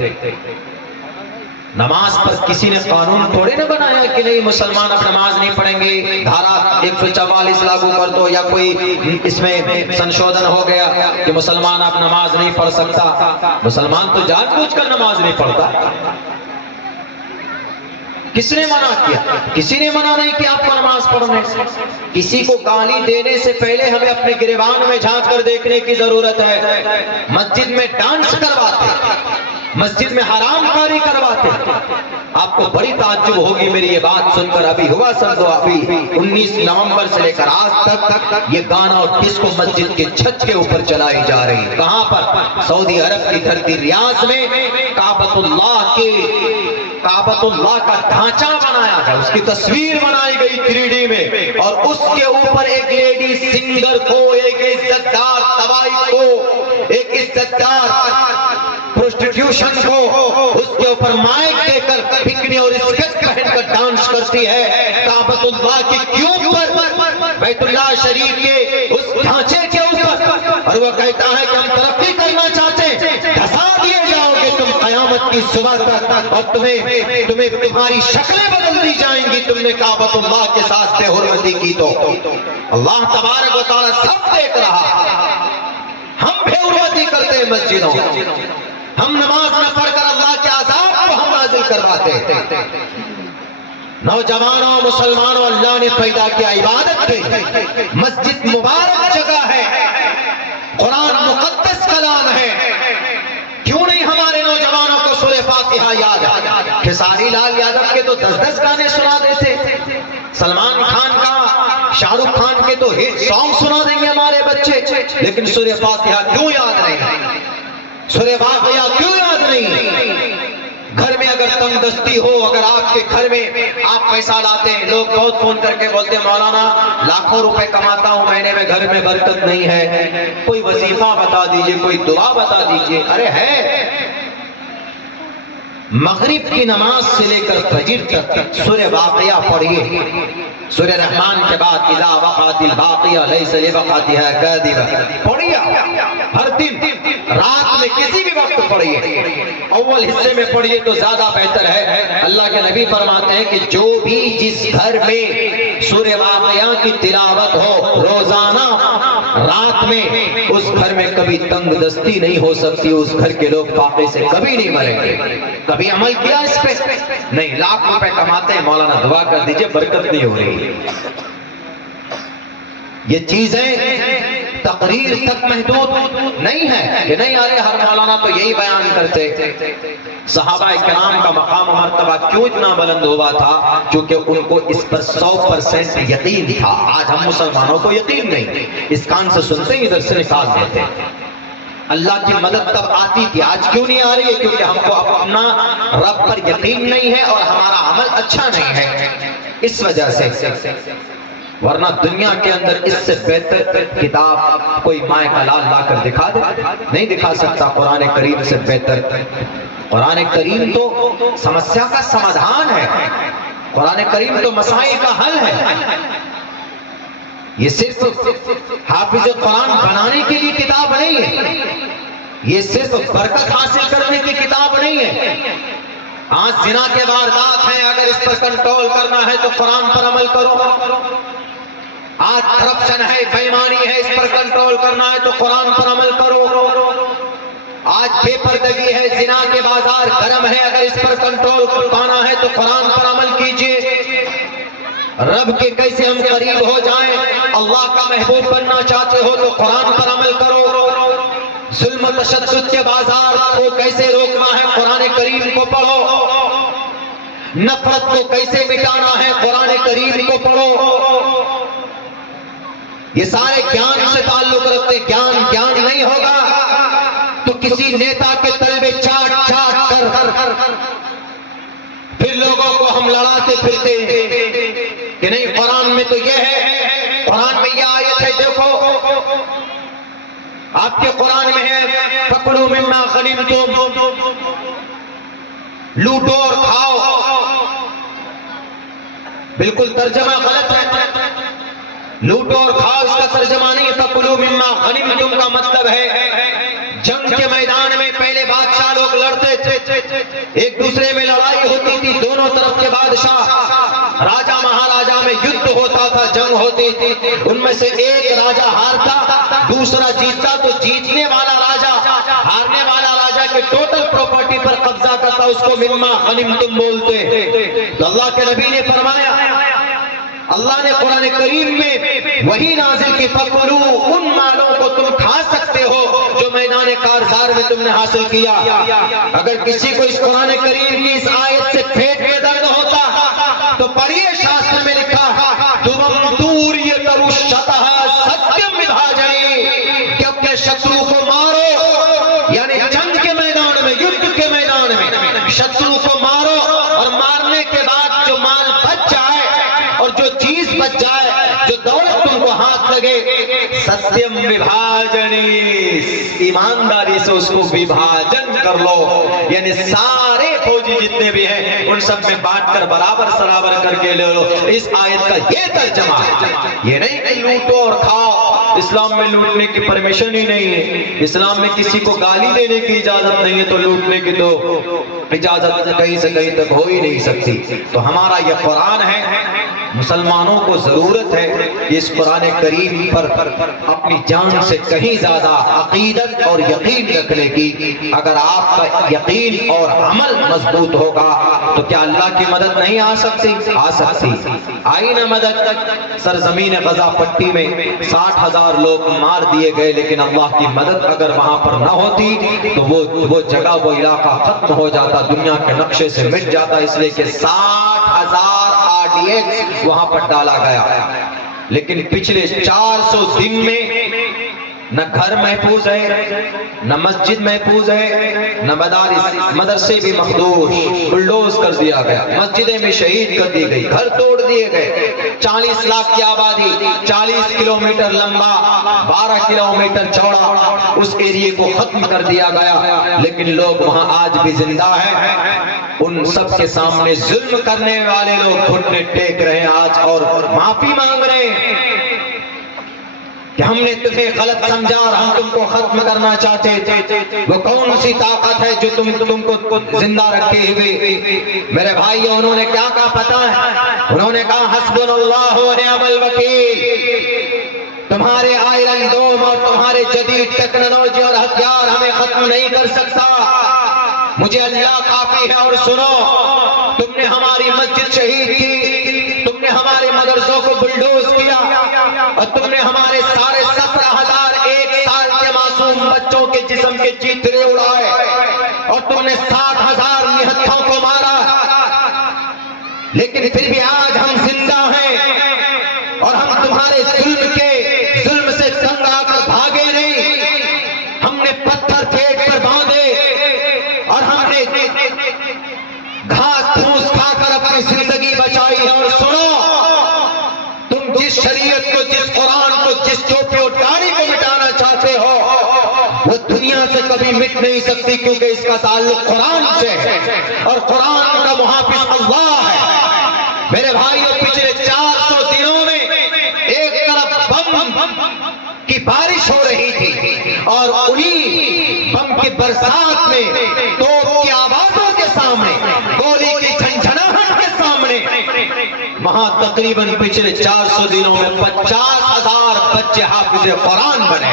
نماز پر کسی نے قانون تھوڑے نہ بنایا کہ نہیں مسلمان اب نماز نہیں پڑھیں گے، دھارا 144 لاگو کر دو، یا کوئی اس میں سنشودھن ہو گیا کہ مسلمان اب نماز نہیں پڑھ سکتا۔ مسلمان تو جان بوجھ کر نماز نہیں پڑھتا۔ کس نے منع کیا؟ کسی نے منع نہیں کیا آپ کو نماز پڑھنے سے۔ کسی کو گالی دینے سے پہلے ہمیں اپنے گریبان میں جھانک کر دیکھنے کی ضرورت ہے۔ مسجد میں ڈانس کرواتے، مسجد میں حرام کاری کرواتے۔ آپ کو بڑی تعجب ہوگی میری یہ بات سن کر، ابھی ہوا سمجھو ابھی 19 نومبر سے لے کر آج تک یہ گانا اور ڈسکو مسجد کے چھت کے اوپر چلائی جا رہی ہے۔ کہاں پر؟ سعودی عرب کی دھرتی ریاض میں کعبۃ اللہ کا ڈھانچہ بنایا ہے، اس کی تصویر بنائی گئی 3D میں، اور اس کے اوپر ایک لیڈی سنگر کو، ایک عزت دار تباہی کو، ایک عزت دار پروسٹیٹیوشن کو اس کے اوپر مائک دے کر بکنے اور اسکرٹ پہن کر ڈانس کرتی ہے کعبۃ اللہ کے کیوں پر، بیت اللہ شریف کے اس ڈھانچے کے اوپر، اور وہ کہتا ہے کہ ہم ترقی کرنا چاہتے ہیں، دھسا دیے جاؤ گے تم قیامت کی صبح تک، اور تمہاری شکلیں بدل دی جائیں گی، تم نے کعبۃ اللہ کے ساتھ بے حرمتی کی تو اللہ تبارک و تعالی سب دیکھ رہا۔ ہم بے حرمتی کرتے ہیں مسجدوں، ہم نماز نہ پڑھ کر اللہ کے عذاب کو ہم نازل کرواتے ہیں۔ نوجوانوں مسلمانوں، اللہ نے پیدا کیا عبادت کی، مسجد مبارک جگہ ہے، قرآن مقدس کلام ہے، کیوں نہیں ہمارے نوجوانوں کو سورہ فاتحہ یاد ہے؟ کھساری لال یادو کے تو 10 گانے سنا دیتے، سلمان خان کا، شاہ رخ خان کے تو ہٹ سانگ سنا دیں گے ہمارے بچے، لیکن سورہ فاتحہ کیوں یاد نہیں؟ سورہ واقعہ کیوں یاد نہیں؟ گھر میں اگر تنگ دستی ہو، اگر آپ کے گھر میں آپ پیسہ لاتے ہیں، لوگ بہت فون کر کے بولتے ہیں مولانا لاکھوں روپے کماتا ہوں مہینے میں، گھر میں برکت نہیں ہے، کوئی وظیفہ بتا دیجئے، کوئی دعا بتا دیجئے۔ ارے ہے، مغرب کی نماز سے لے کر فجر تک سورہ واقعہ پڑھیے، سورہ رحمان کے بعد اذا وقعت الواقعہ لیس لوقعتها کاذبہ پڑھیے، ہر دن رات میں کسی بھی وقت پڑھیے، اول حصے میں پڑھیے تو زیادہ بہتر ہے۔ اللہ کے نبی فرماتے ہیں کہ جو بھی جس گھر میں سورہ واقعہ کی تلاوت ہو روزانہ رات میں، اس گھر میں کبھی تنگ دستی نہیں ہو سکتی، اس گھر کے لوگ فاقے سے کبھی نہیں مریں گے۔ کبھی عمل کیا اس پہ؟ نہیں، لاکھ روپے کماتے ہیں مولانا دعا کر دیجئے برکت نہیں ہو رہی۔ یہ چیزیں تقریر تک محدود نہیں ہے کہ نہیں ارے ہر مولانا تو یہی بیان کرتے۔ صحابہ کرام کا مقام و مرتبہ کیوں اتنا بلند ہوا تھا؟ کیونکہ ان کو اس پر 100% یقین تھا۔ آج ہم مسلمانوں کو یقین نہیں، اس کان سے سنتے ہی ادھر سے نکال دیتے۔ اللہ کی مدد تب آتی تھی، آج کیوں نہیں آ رہی ہے؟ کیونکہ ہم کو اپنا رب پر یقین نہیں ہے اور ہمارا عمل اچھا نہیں ہے، اس وجہ سے۔ ورنہ دنیا کے اندر اس سے بہتر کتاب کوئی مائے کا لال لا کر دکھا دے، نہیں دکھا سکتا قرآن کریم سے بہتر۔ قرآن کریم تو سمسیا کا سمادھان ہے، قرآن کریم تو مسائل کا حل ہے۔ یہ صرف حافظ قرآن بنانے کے لیے کتاب نہیں ہے، یہ صرف برکت حاصل کرنے کی کتاب نہیں ہے۔ آج زنا کے واردات ہیں، اگر اس پر کنٹرول کرنا ہے تو قرآن پر عمل کرو۔ آج کرپشن ہے، بے ایمانی ہے، اس پر کنٹرول کرنا ہے تو قرآن پر عمل کرو۔ آج بے پردگی ہے، زنا کے بازار گرم ہے، اگر اس پر کنٹرول پانا ہے تو قرآن پر عمل کیجئے۔ رب کے کیسے ہم قریب ہو جائیں، اللہ کا محبوب بننا چاہتے ہو تو قرآن پر عمل کرو۔ ظلم و تشدد کے بازار کو کیسے روکنا ہے، قرآن کریم کو پڑھو۔ نفرت کو کیسے مٹانا ہے، قرآن کریم کو پڑھو۔ یہ سارے گیان سے تعلق رکھتے، گیان نہیں ہوگا تو کسی نیتا کے تلبے چاٹ کر پھر لوگوں کو ہم لڑاتے پھرتے ہیں کہ نہیں قرآن میں تو یہ ہے، قرآن میں یہ آیت ہے، دیکھو آپ کے قرآن میں ہے فَكُلُوا مِمَّا غَنِمْتُمْ، لوٹو اور کھاؤ۔ بالکل ترجمہ غلط ہے، لوٹو اور کھاؤ اس کا ترجمہ نہیں ہے۔ فَكُلُوا مِمَّا غَنِمْتُمْ کا مطلب ہے جنگ کے میدان میں پہلے بادشاہ لوگ لڑتے تھے، ایک دوسرے میں لڑائی دونوں طرف کے بادشاہ، راجہ مہاراجہ میں یدھ ہوتا تھا، جنگ ہوتی تھی، ان میں سے ایک راجہ ہارتا، دوسرا جیتتا، تو جیتنے والا راجہ ہارنے والا راجہ کے ٹوٹل پراپرٹی پر قبضہ کرتا، اس کو مما غنمتم بولتے۔ تو اللہ کے نبی نے فرمایا، اللہ نے قرآن کریم میں وہی نازل کی، فَكُلُوا، ان مالوں کو تم کھا سکتے ہو جو میدان کارزار میں تم نے حاصل کیا۔ اگر کسی کو اس قرآن کریم کی اس آیت سے پیٹ میں درد ہوتا تو پڑھیے، شاستر میں لکھا دُوَمْ تُورِيَتَ رُشَّتَهَا سَتْيَمْ وِبْھَاجَنِي، کہ اپنے شترو کو مارو، یعنی جنگ کے میدان میں، یدھ کے میدان میں شترو کو مارو، اور مارنے کے بعد جو مال بچ جائے اور جو چیز بچ جائے، جو دولت تم کو ہاتھ لگے، ستیم وبھاجنی، ایمانداری سے اس کو وبھاجن کر لو، یعنی سارے فوجی جتنے بھی ہیں ان سب میں بانٹ کر برابر سرابر کر کے لے لو۔ اس آیت کا یہ ترجمہ ہے، یہ نہیں کہ لوٹو اور کھاؤ۔ اسلام میں لوٹنے کی پرمیشن ہی نہیں ہے، اسلام میں کسی کو گالی دینے کی اجازت نہیں ہے، تو لوٹنے کی تو اجازت کہیں سے کہیں تک ہو ہی نہیں سکتی۔ تو ہمارا یہ قرآن ہے، مسلمانوں کو ضرورت ہے کہ اس قرآن کریم پر اپنی جان سے کہیں زیادہ عقیدت اور یقین رکھنے کی۔ اگر آپ کا یقین اور عمل مضبوط ہوگا تو کیا اللہ کی مدد نہیں آ سکتی؟ آ سکتی، آئی نا مدد۔ سرزمین غزہ پٹی میں 60,000 لوگ مار دیے گئے، لیکن اللہ کی مدد اگر وہاں پر نہ ہوتی تو وہ جگہ، وہ علاقہ ختم ہو جاتا، دنیا کے نقشے سے مٹ جاتا، اس لیے کہ 60,000 وہاں پر ڈالا گیا۔ لیکن پچھلے 400 دن میں نہ گھر محفوظ ہے، نہ مسجد محفوظ ہے، نہ مدرسے بھی مخدوش، بلڈوز کر دیا گیا، مسجدیں میں شہید کر دی گئی، گھر توڑ دیے گئے۔ 40 لاکھ کی آبادی، 40 کلومیٹر لمبا، 12 کلومیٹر چوڑا، اس ایریے کو ختم کر دیا گیا، لیکن لوگ وہاں آج بھی زندہ ہیں۔ ان سب کے سامنے ظلم کرنے والے لوگ گھٹنے ٹیک رہے ہیں آج، اور معافی مانگ رہے ہیں کہ ہم نے تمہیں غلط سمجھا اور ہم تم کو ختم کرنا چاہتے تھے۔ وہ کون سی طاقت ہے جو تم کو زندہ رکھے ہوئے؟ میرے بھائی، انہوں نے کیا کہا پتہ ہے؟ انہوں نے کہا حسبنا اللہ و نعم الوکیل، تمہارے آئرن ڈوم اور تمہارے جدید ٹیکنالوجی اور ہتھیار ہمیں ختم نہیں کر سکتا، مجھے اللہ کافی ہے۔ اور سنو، تم نے ہماری مسجد شہید کی، تم نے ہمارے مدرسوں کو بلڈوز کیا، اور تم نے ہمارے سارے 17,000 ایک سال کے معصوم بچوں کے جسم کے چیترے اڑائے، اور تم نے 60,000 نہتھوں کو مارا، لیکن پھر بھی آج ہم زندہ ہیں، اور ہم تمہارے ظلم سے تنگ آ کر بھاگے نہیں۔ ہم نے پتھر پھینک کر باندھے، اور ہم نے گھاس پھوس کھا کر اپنی زندگی بچائی ہے۔ اور سنو، تم جس شریعت کو، جس قرآن کو، جس چوپی اور داڑھی کو مٹانا چاہتے ہو، وہ دنیا سے کبھی مٹ نہیں سکتی، کیونکہ اس کا تعلق قرآن سے ہے، اور قرآن کا محافظ اللہ ہے۔ میرے بھائیو، پچھلے 400 دنوں میں ایک طرف بم کی بارش ہو رہی تھی، اور انہی بم کی برسات میں، توپ کی آوازوں کے سامنے، گولی کی جھنجھناہٹ کے سامنے، وہاں تقریباً پچھلے 400 دنوں میں 50,000 بچے حافظ قرآن بنے،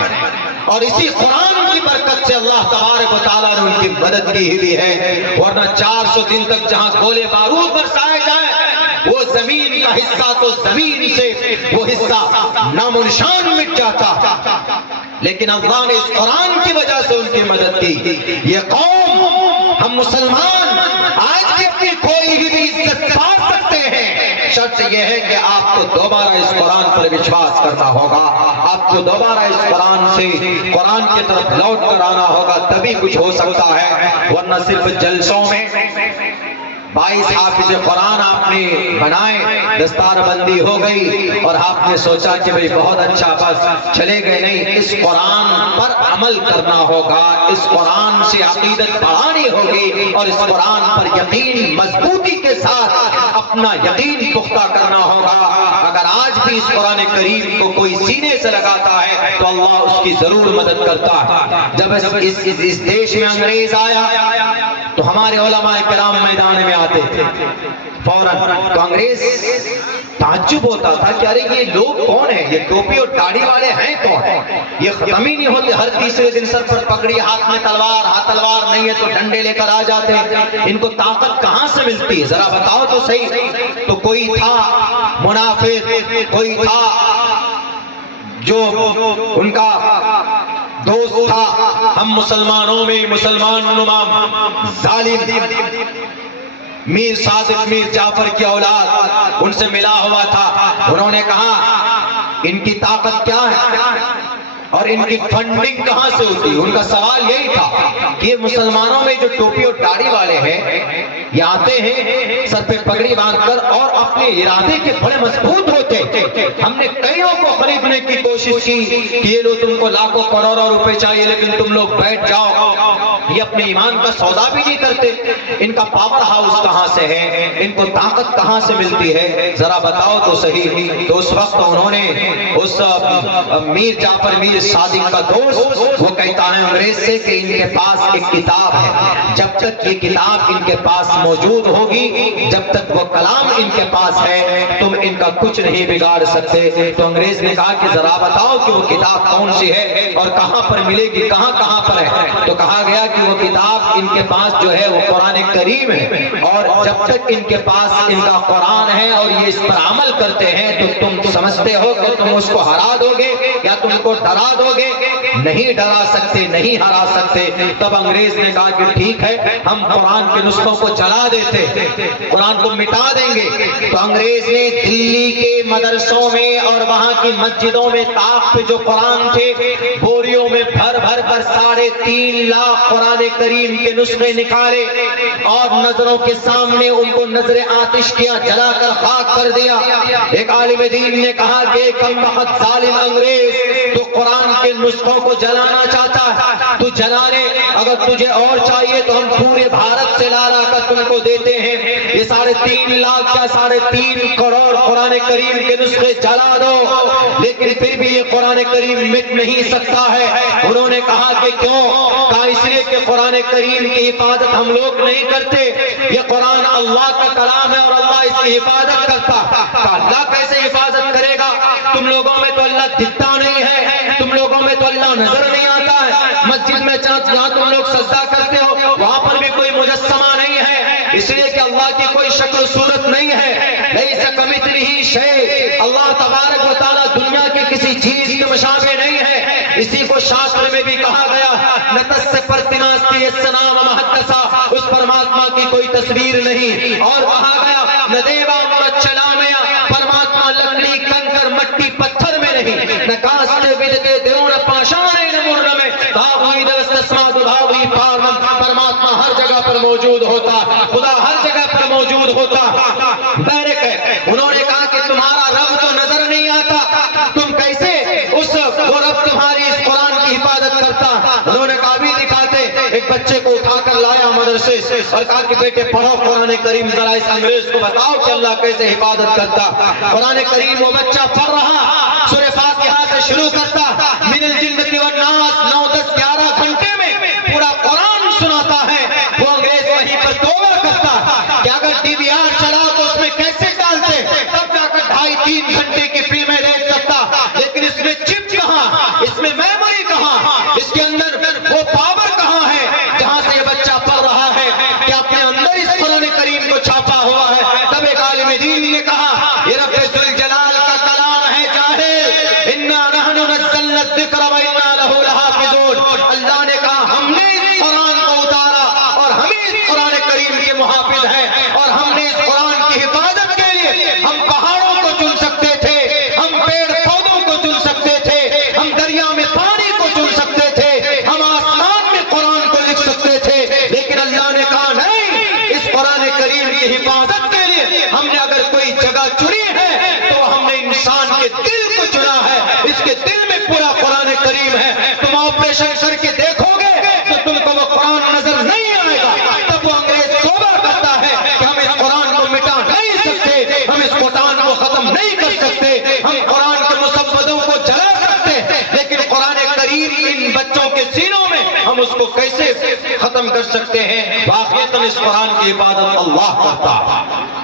اور اسی قرآن کی برکت سے اللہ تبارک و تعالیٰ نے ان کی مدد کی ہوئی ہے۔ ورنہ 400 دن تک جہاں گولے بارود برسائے جائیں، وہ زمین کا حصہ تو زمین سے وہ حصہ نام و نشان مٹ جاتا، لیکن اللہ نے اس قرآن کی وجہ سے ان کی مدد کی۔ یہ قوم، ہم مسلمان آج بھی اپنی کوئی بھی عزت پا سکتے ہیں، شرط یہ ہے کہ آپ کو دوبارہ اس قرآن پر وشواس کرنا ہوگا، آپ کو دوبارہ اس قرآن سے، قرآن کی طرف لوٹ کر آنا ہوگا، تبھی کچھ ہو سکتا ہے۔ ورنہ صرف جلسوں میں 22 حافظ قرآن آپ نے بنائے، دستار بندی ہو گئی، اور آپ نے سوچا کہ بھئی بہت اچھا، بس چلے گئے نہیں۔ اس قرآن پر عمل کرنا ہوگا، اس قرآن سے عقیدت بڑھانی ہوگی، اور اس قرآن پر یقین مضبوطی کے ساتھ اپنا یقین پختہ کرنا ہوگا۔ اگر آج بھی اس قرآن کریم کو کوئی سینے سے لگاتا ہے تو اللہ اس کی ضرور مدد کرتا ہے۔ جب اس دیش میں انگریز آیا تو ہمارے علماء کرام میدان میں آتے تھے فوراً، تو انگریز تعجب ہوتا تھا کہ ارے یہ لوگ کون ہیں، یہ ٹوپی اور داڑھی والے ہیں کون؟ یہ ختم ہی نہیں ہوتے، ہر تیسرے دن سر پر پگڑی، ہاتھ میں تلوار، تلوار نہیں ہے تو ڈنڈے لے کر آ جاتے ہیں، ان کو طاقت کہاں سے ملتی ہے ذرا بتاؤ تو صحیح۔ تو کوئی تھا منافق، کوئی تھا جو ان کا دوست تھا، ہم مسلمانوں میں مسلمان نمام ظالم میر صادق میر جعفر کی اولاد ان سے ملا ہوا تھا۔ انہوں نے کہا ان کی طاقت کیا ہے اور ان کی فنڈنگ کہاں سے ہوتی ہے؟ ان کا سوال یہی تھا کہ مسلمانوں میں جو ٹوپی اور داڑھی والے ہیں یہ آتے ہیں سر پہ پگڑی باندھ کر اور اپنے ارادے کے بڑے مضبوط ہوتے ہیں، ہم نے کئیوں کو خریدنے کی کوشش کی کہ یہ لوگ تم کو لاکھوں کروڑوں روپے چاہیے لیکن تم لوگ بیٹھ جاؤ، یہ اپنے ایمان کا سودا بھی نہیں کرتے، ان کا پاور ہاؤس کہاں سے ہے، ان کو طاقت کہاں سے ملتی ہے ذرا بتاؤ تو صحیح۔ تو اس وقت انہوں نے اس میر جعفر میر صادق کا دوست وہ کہتا ہے انگریز سے کہ ان کے پاس ایک کتاب ہے، جب تک یہ کتاب ان کے پاس موجود ہوگی، جب تک وہ کلام ان کے پاس ہے تم ان کا کچھ نہیں بگاڑ سکتے۔ تو انگریز نے کہا کہ ذرا بتاؤ کہ وہ کتاب کون سی ہے اور کہاں پر ملے گی، کہاں کہاں پر ہے؟ تو کہا گیا کہ وہ کتاب ان کے پاس جو ہے وہ قرآن کریم ہے، اور جب تک ان کے پاس ان کا قرآن ہے اور یہ اس پر عمل کرتے ہیں تو تم سمجھتے ہو کہ تم اس کو ہرا دو گے یا تم کو ڈرا دو گے؟ نہیں ڈرا سکتے، نہیں ہرا سکتے۔ تب انگریز نے کہا کہ ٹھیک ہے ہم قرآن کے نسخوں کو جلا دیتے، قرآن کو مٹا دیں گے۔ تو انگریز نے دلی کے مدرسوں میں اور وہاں کی مسجدوں میں طاق پہ جو قرآن تھے بوریوں میں بھر بھر کر 3.5 لاکھ قرآن کریم کے نسخے نکالے اور نظروں کے سامنے ان کو نظر آتش کیا، جلا کر خاک کر دیا۔ ایک عالم دین نے کہا کہ کم بخت ظالم انگریز، تو قرآن کے نسخوں کو جلانا چاہتا ہے تو جلا لے، اگر تجھے اور چاہیے تو ہم پورے بھارت سے لا لا کر تم کو دیتے ہیں، یہ 3.5 لاکھ کیا 3.5 کروڑ قرآن کریم کے نسخے جلا دو، لیکن پھر بھی یہ قرآن کریم مٹ نہیں سکتا ہے۔ انہوں نے کہا کہ کیوں؟ کہا اس لیے کہ قرآن کریم کی حفاظت ہم لوگ نہیں کرتے، یہ قرآن اللہ کا کلام ہے اور اللہ اس کی حفاظت کرتا۔ کہا اللہ کیسے حفاظت کرے گا؟ تم لوگوں میں تو اللہ دکھتا نہیں ہے، تم لوگوں میں تو اللہ نظر نہیں آتا ہے، مسجد میں جہاں تم لوگ سجدہ کرتے ہو وہاں پر بھی کوئی مجسمہ نہیں ہے، اس لیے کہ اللہ کی کوئی شکل و صورت نہیں ہے، لیس کمثلہ شیء، اللہ تبارک و تعالیٰ دنیا کی کسی چیز کے مشابہ نہیں ہے۔ اسی کو شاستر میں بھی کہا گیا نتس پرتناستی السنام محدثہ، اس پرماتما کی کوئی تصویر نہیں، اور کہا گیا نہ دیوا چلامیا، پرماتما لکڑی کنکر مٹی پتھر میں نہیں، نہ کاستے بدتے دیون پاشانے نمور میں بھاوی دستسماد بھاوی پارم، پرماتما ہر جگہ پر موجود ہوتا، خدا ہر جگہ پر موجود ہوتا۔ بیرک ہے، انہوں نے کہا کہ تمہارا رب تو نظر نہیں آتا، تم کیسے اس وہ رب تمہاری اس قرآن کی حفاظت کرتا؟ انہوں نے کہا بھی دکھاتے، ایک بچے کو اٹھا کر لایا مدرسے اور کہا کہ بیٹے پڑھو قرآن کریم، ذرا اس انگریز کو بتاؤ کہ اللہ کیسے حفاظت کرتا۔ قرآن کریم وہ بچہ پڑھ رہا، سورہ فاتحہ سے شروع کرتا، من الجنۃ والناس 9-10-11 گھنٹے میں پورا قرآن سناتا ہے۔ وہ انگریز وہیں پر توبہ کرتا کہ اگر ٹی وی آر چلا تو اس میں کیسے ڈالتے، تب جا کر 2.5-3 گھنٹے کی فلمیں دیکھ سکتا، لیکن اس میں چپ کہاں، اس میں میموری کہاں، اس کے اندر وہ پاور کہاں ہے جہاں سے یہ بچہ پڑھ رہا ہے کہ اپنے اندر اس قرآن کریم کو چھاپا ہوا ہے۔ تب ایک عالم دین نے کہا یہ رب ذوالجلال کا کلام ہے جاہل، انا نحن نزلنا الذکر وانا لہ لحافظون، اللہ نے کہا ہم نے اس قرآن کو اتارا اور ہم اس قرآن کریم کے محافظ ہیں، اور ہم نے اس قرآن کی حفاظت کے لیے ہم پہاڑوں کو چن سکتے تھے، ہم پیڑ پودوں کو چن سکتے تھے، ہم دریا میں پانی کو چن سکتے تھے، ہم آسمان میں قرآن کو لکھ سکتے تھے، لیکن اللہ نے کہا نہیں، اس قرآن کریم کی حفاظت کے لیے ہم نے اگر کوئی جگہ چنی ہے تو ہم نے انسان کے دل کو چنا ہے، اس کے دل میں پورا قرآن کریم ہے۔ تم آپریشن کر کے دیکھو گے تو تم کو وہ قرآن نظر نہیں آئے گا۔ تب وہ انگریز توبہ کرتا ہے کہ ہم اس قرآن کو مٹا نہیں سکتے، ہم اس قرآن کو ختم نہیں کر سکتے، ہم قرآن کے مسودوں کو جلا سکتے، لیکن قرآن کریم ان بچوں کے سینوں میں ہم اس اس کو کیسے ختم کر سکتے ہیں؟ واقعتاً اس قرآن کی عبادت اللہ کرتا ہے،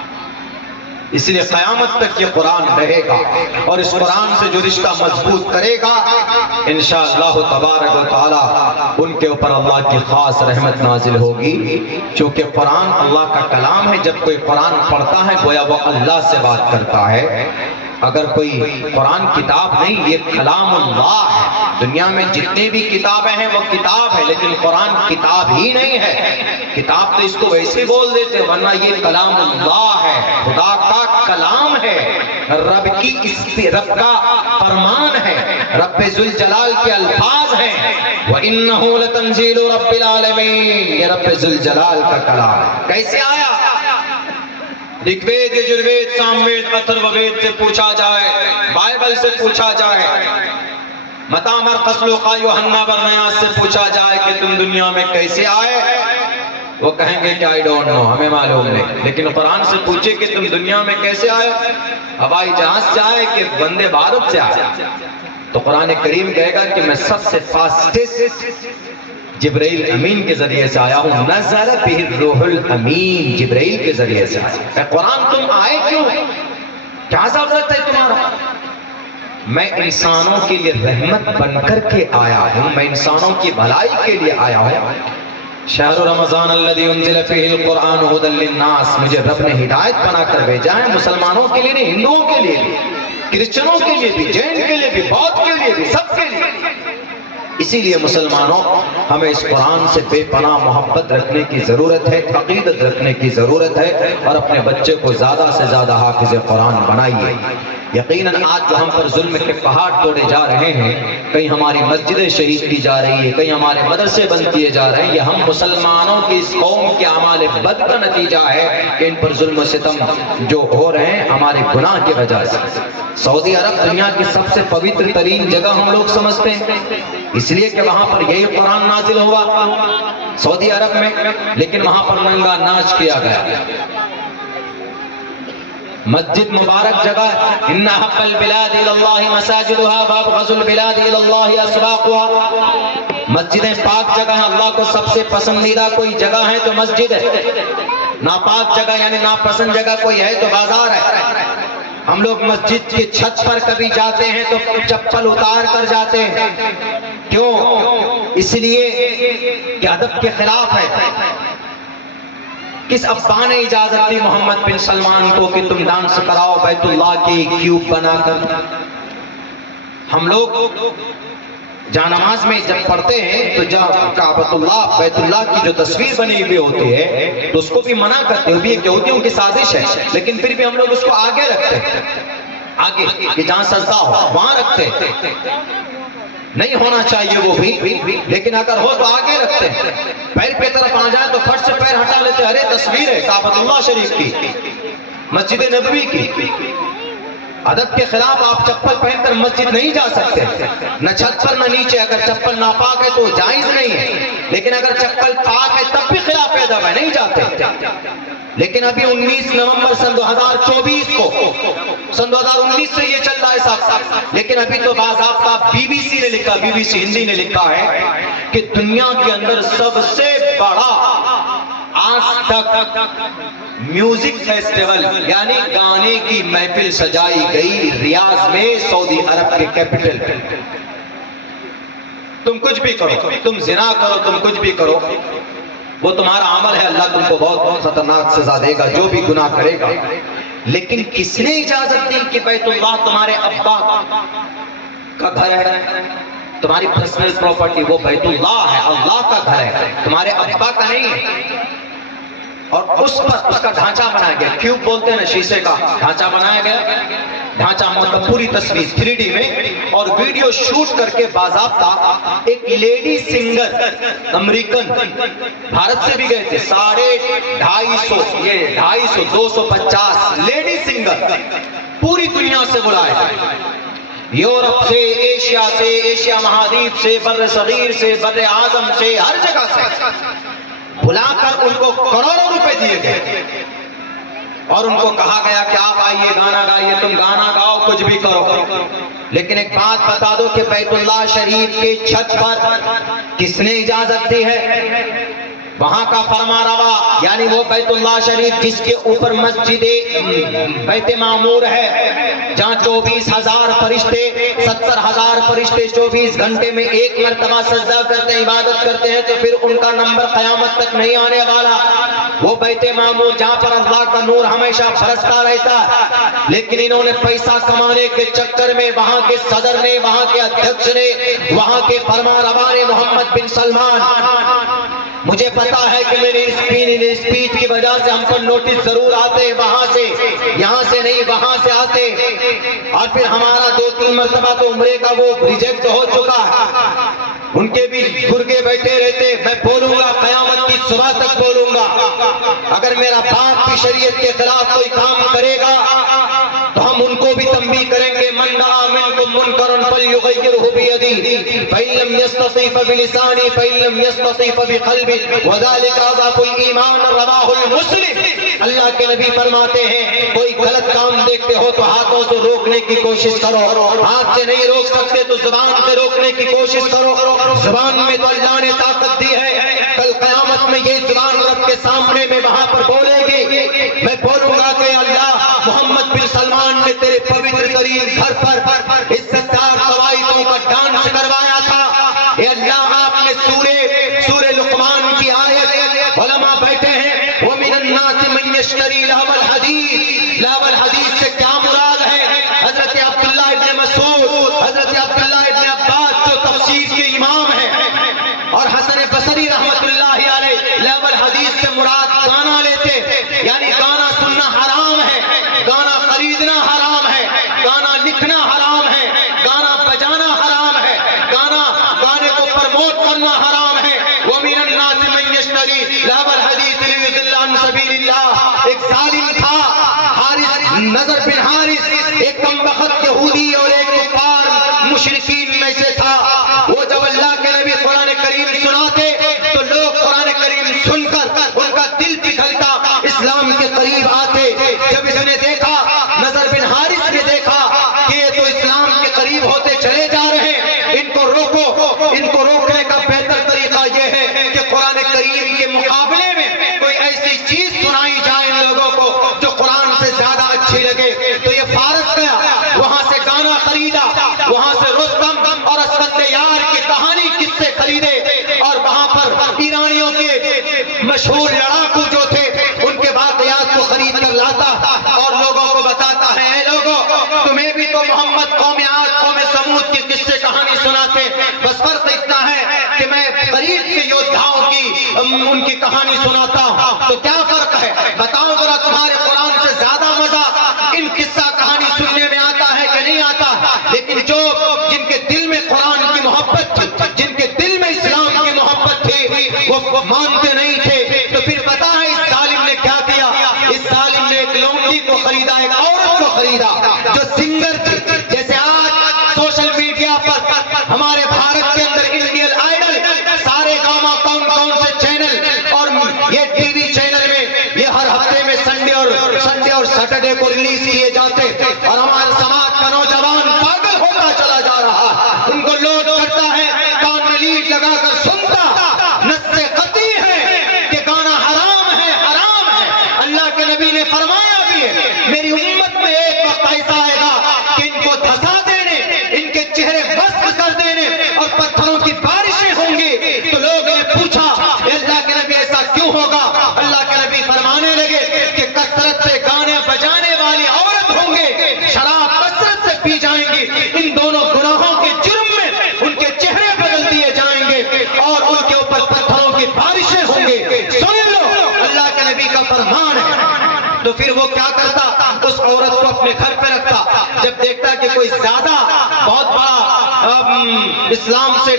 اس لیے قیامت تک یہ قرآن رہے گا، اور اس قرآن سے جو رشتہ مضبوط کرے گا انشاءاللہ تبارک و تعالی ان کے اوپر اللہ کی خاص رحمت نازل ہوگی، چونکہ قرآن اللہ کا کلام ہے۔ جب کوئی قرآن پڑھتا ہے گویا وہ اللہ سے بات کرتا ہے۔ اگر کوئی قرآن کتاب نہیں، یہ کلام اللہ ہے۔ دنیا میں جتنے بھی کتابیں ہیں وہ کتاب ہے، لیکن قرآن کتاب ہی نہیں ہے۔ کتاب تو اس کو ویسے بول دیتے، ورنہ یہ کلام اللہ ہے، خدا کا کلام ہے، رب کا فرمان ہے، رب ذوالجلال کے الفاظ ہیں۔ وَإِنَّهُ لَتَنزِيلُ رَبِّ الْعَالَمِينَ، یہ رب ذوالجلال کا کلام ہے۔ کیسے آیا؟ رگوید، یجروید، ساموید، اتھروید سے پوچھا جائے، بائبل سے پوچھا جائے، متی مرقس لوقا یوحنا برنیاس سے پوچھا جائے کہ تم دنیا میں کیسے آئے، وہ کہیں گے کہ آئی ڈونٹ نو، ہمیں معلوم نہیں۔ لیکن قرآن سے پوچھے کہ تم دنیا میں کیسے آئے، ہوائی جہاز سے آئے کہ وندے بھارت سے آئے، تو قرآن کریم کہے گا کہ میں سب سے فاسٹسٹ جبرائیل امین کے ذریعے سے آیا ہوں، نزل بہ الروح الامین، جبرائیل کے ذریعے سے آیا۔ اے قرآن تم آئے کیوں؟ کیا ضرورت ہے تمہارا؟ میں انسانوں کے لیے رحمت بن کر کے آیا ہوں، میں انسانوں کی بھلائی کے لیے آیا ہوں۔ شہر رمضان الذی انزل فیہ القرآن ھدی للناس، مجھے رب نے ہدایت بنا کر بھیجا ہے، مسلمانوں کے لیے نہیں، ہندوؤں کے لیے بھی، کرسچنوں کے لیے بھی، جین کے لیے بھی، بودھ کے لیے بھی، سب کے لیے۔ اسی لیے مسلمانوں ہمیں اس قرآن سے بے پناہ محبت رکھنے کی ضرورت ہے، عقیدت رکھنے کی ضرورت ہے، اور اپنے بچے کو زیادہ سے زیادہ حافظ قرآن بنائیے۔ یقیناً آج جو ہم پر ظلم کے پہاڑ توڑے جا رہے ہیں، کہیں ہماری مسجدیں شہید کی جا رہی ہیں، کہیں ہمارے مدرسے بند کیے جا رہے ہیں، یہ ہم مسلمانوں کی اس قوم کے اعمال بد کا نتیجہ ہے کہ ان پر ظلم و ستم جو ہو رہے ہیں ہمارے گناہ کی وجہ سے۔ سعودی عرب دنیا کی سب سے پوتر ترین جگہ ہم لوگ سمجھتے ہیں، اس لیے کہ وہاں پر یہی قرآن نازل ہوا سعودی عرب میں، لیکن وہاں پر ننگا ناچ کیا گیا۔ مسجد مبارک جگہ، ان احب البلاد الی اللہ مساجدها وابغض البلاد الی اللہ اسواقها، مسجدیں پاک جگہ ہیں، اللہ کو سب سے پسندیدہ کوئی جگہ ہے تو مسجد ہے، ناپاک جگہ یعنی ناپسند جگہ کوئی ہے تو بازار ہے۔ ہم لوگ مسجد کی چھت پر کبھی جاتے ہیں تو چپل اتار کر جاتے ہیں، کیوں؟ اس لیے کہ ادب کے خلاف ہے۔ کس ابا نے اجازت دی محمد بن سلمان کو کہ تم ڈانس کراؤ بیت اللہ کی کیوب بنا کر؟ ہم لوگ جانماز میں جب پڑھتے ہیں تو جب کعبۃ اللہ بیت اللہ کی جو تصویر بنی ہوئی ہوتی ہے تو اس کو بھی منع کرتے ہیں، بھی ایک یہودیوں کی سازش ہے، لیکن پھر بھی ہم لوگ اس کو آگے رکھتے ہیں، آگے کہ جہاں سجدہ ہو وہاں رکھتے ہیں، نہیں ہونا چاہیے وہ بھی، لیکن اگر ہو تو آگے رکھتے ہیں۔ پیر پہ طرف آ جائے تو پھٹ سے پیر ہٹا لیتے ہیں، ارے تصویر ہے کعبۃ اللہ شریف کی، مسجد نبوی کی۔ ادب کے خلاف آپ چپل پہن کر مسجد نہیں جا سکتے، نہ چھت پر نہ نیچے، اگر چپل ناپاک ہے تو جائز نہیں ہے، لیکن اگر چپل پاک ہے تب بھی خلاف ادب ہے، نہیں جاتے۔ لیکن ابھی 19 نومبر سن 2024 کو، سن 2019 سے یہ چل رہا ہے صاحب، لیکن ابھی تو باضابطہ بی بی سی نے لکھا، بی بی سی ہندی نے لکھا ہے کہ دنیا کے اندر سب سے بڑا آج تک میوزک فیسٹیول یعنی گانے کی محفل سجائی گئی ریاض میں، سعودی عرب کے کیپٹل۔ تم کچھ بھی کرو، تم زنا کرو، تم کچھ بھی کرو، وہ تمہارا عمل ہے، اللہ تم کو بہت خطرناک سزا دے گا جو بھی گناہ کرے گا۔ لیکن کس نے اجازت دی کہ بیت اللہ تمہارے ابا کا گھر ہے، تمہاری پرسنل پراپرٹی، وہ بیت اللہ ہے، اللہ کا گھر ہے، تمہارے ابا کا نہیں ہے۔ اور اس پر اس کا ڈھانچہ بنایا گیا، کیوب بولتے ہیں نا، شیشے کا ڈھانچہ بنایا گیا، ڈھانچہ مطلب پوری تصویر 3D میں، اور ویڈیو شوٹ کر کے باضابطہ ایک لیڈی سنگر امریکن، بھارت سے بھی گئے تھے، 250 یہ 250 250 لیڈی سنگر پوری دنیا سے بلائے، یورپ سے، ایشیا سے، ایشیا مہادیپ سے، بر صغیر سے، بر اعظم سے، ہر جگہ سے بلا کر ان کو کروڑوں روپے دیے گئے، اور ان کو کہا گیا کہ آپ آئیے گانا گائیے، تم گانا گاؤ کچھ بھی کرو، لیکن ایک بات بتا دو کہ بیت اللہ شریف کے چھت پر کس نے اجازت دی ہے؟ وہاں کا فرما روا یعنی وہ بیت اللہ شریف جس کے اوپر مسجد بیت معمور ہے، جہاں 24,000 فرشتے 70,000 فرشتے 24 گھنٹے میں ایک مرتبہ سجدہ کرتے ہیں، عبادت کرتے ہیں، تو پھر ان کا نمبر قیامت تک نہیں آنے والا۔ وہ بیت معمور جہاں پر اللہ کا نور ہمیشہ برستا رہتا ہے، لیکن انہوں نے پیسہ کمانے کے چکر میں وہاں کے صدر نے، وہاں کے ادھیکش نے، وہاں کے فرما روا نے محمد بن سلمان، مجھے پتا ہے کہ میری اسپیچ کی وجہ سے ہم پر نوٹس ضرور آتے، وہاں سے یہاں سے نہیں وہاں سے آتے، اور پھر ہمارا 2-3 مرتبہ تو عمرے کا وہ ریجیکٹ ہو چکا ہے، ان کے بھی گرگے بیٹھے رہتے۔ میں بولوں گا قیامت کی صبح تک بولوں گا، اگر میرا باپ بھی شریعت کے خلاف کوئی کام کرے گا تو ہم ان کو بھی تنبیہ کریں گے، من رأى منکم منکرا فلیغیرہ بیدہ فإن لم یستطع فبلسانہ فإن لم یستطع فبقلبہ وذلک اضعف الایمان، رواہ المسلم۔ اللہ کے نبی فرماتے ہیں کوئی غلط کام دیکھتے ہو تو ہاتھوں سے روکنے کی کوشش کرو، ہاتھ سے نہیں روک سکتے تو زبان سے روکنے کی کوشش کرو۔ زبان میں تو اللہ نے طاقت دی ہے، کل قیامت میں یہ زبان رب کے سامنے میں وہاں پر بولے گی، میں بولوں گا کہ اللہ محمد بن سلمان نے تیرے پوتر ترین گھر پر عزتدار قوائدوں کا ڈانس کروایا تھا، اے اللہ آپ نے سورہ لقمان کی آیت، علماء بیٹھے ہیں وَمِنَ النَّاسِ مَن يَشْتَرِي لَهْوَ الْحَدِيثِ، لَهْوَ الْحَدِيث سے کیا مراد ہے؟ حضرت عبداللہ ابن مسعود، حضرت عبداللہ ابن عباس جو تفسیر کے امام ہیں، اور حسن بصری رحمت اللہ علیہ لَهْوَ الْحَدِيث سے مراد گانا لیتے، یعنی گانا سننا حرام ہے، گانا خریدنا حرام ہے، گانا لکھنا حرام ہے، گانا بجانا حرام ہے، گانے کو پرموٹ کرنا حرام ہے۔ وَمِنَ النَّاسِ مَن يَشْتَرِي لَهْوَ الْحَدِيثِ لِيُضِلَّ عَن سَبِيلِ اللَّهِ۔ ایک ظالم تھا حارث نضر بن حارث، ایک کمبخت یہودی اور ایک کفار مشرکین میں سے تھا، وہ جب اللہ کے نبی قرآن کریم سناتے تو لوگ قرآن کریم سن کر ان کا دل پگھلتا، اسلام کے قریب آتے۔ جب اس نے دیکھا، نضر بن حارث نے دیکھا کہ یہ تو اسلام کے قریب ہوتے چلے جا رہے ہیں، ان کو روکو، ان کو روکنے کا بہتر طریقہ یہ ہے کہ قرآن کریم کے مقابلے میں کوئی ایسی چیز سنائی جائے ان لوگوں کو جو قرآن سے زیادہ اچھی لگے۔ تو یہ فارس گیا، وہاں سے گانا خریدا، وہاں سے رستم اور اسفندیار کی کہانی کس سے خریدے، اور وہاں پر ایرانیوں کے مشہور لڑاکو جو تھے ان کے واقعات کو خرید کر لاتا اور لوگوں کو بتاتا ہے، اے لوگوں تمہیں بھی تو محمد قوم عاد قوم سمود کی قصے کہانی سناتے، بس فرق اتنا ہے کہ میں قریب کے یودھاؤں کی ان کی کہانی سناتا ہوں۔ تو کیا فرق ہے؟ بتاؤ ذرا، تمہارے قرآن سے زیادہ مزہ ان قصہ کہانی سننے میں آتا ہے کہ نہیں آتا؟ لیکن جن کے دل میں قرآن کی محبت تھی، جن کے دل میں اسلام کی محبت تھی، وہ مانتے نہیں تھے۔ تو پھر پتا ہے اس ظالم نے کیا کیا؟ اس ظالم نے ایک لونڈی کو خریدا، ایک عورت کو خریدا جو سنگر تھی۔ جیسے آج سوشل میڈیا پر ہمارے بھارت کے اندر انڈین آئیڈل، سارے گاما کون سے چینل اور یہ ٹی وی چینل میں یہ ہر ہفتے میں سنڈے اور سیٹرڈے کو ریلیز کیے جاتے، اور ہمارے سماج کا نوجوان پاگل ہوتا چلا جا رہا ہے، ان کو لوڈ کرتا ہے، کان میں لیڈ لگا کر سنتا، نص قطعی ہے کہ گانا حرام ہے، حرام ہے۔ اللہ کے نبی نے فرمایا بھی ہے میری امت میں ایک وقت ایسا آئے گا کہ ان کو دھسا دینے، ان کے چہرے مسخ کر دینے اور پتھروں کی بارشیں ہوں گی۔ تو لوگ نے پوچھا اللہ کے نبی ایسا کیوں ہوگا؟ اللہ کے نبی فرمانے لگے کہ کثرت سے گانے بجانے والی عورت ہوں گے، شراب کثرت سے پی جائیں گی، ان دونوں گناہوں کے جرم میں ان کے چہرے بدل دیے جائیں گے اور ان کے اوپر پتھروں کی بارشیں ہوں گے۔ سن لو، اللہ کے نبی کا فرمان ہے۔ تو پھر وہ کیا کرتا؟ اس عورت کو اپنے گھر پہ رکھتا، جب دیکھتا کہ کوئی زیادہ بہت بڑا اسلام سے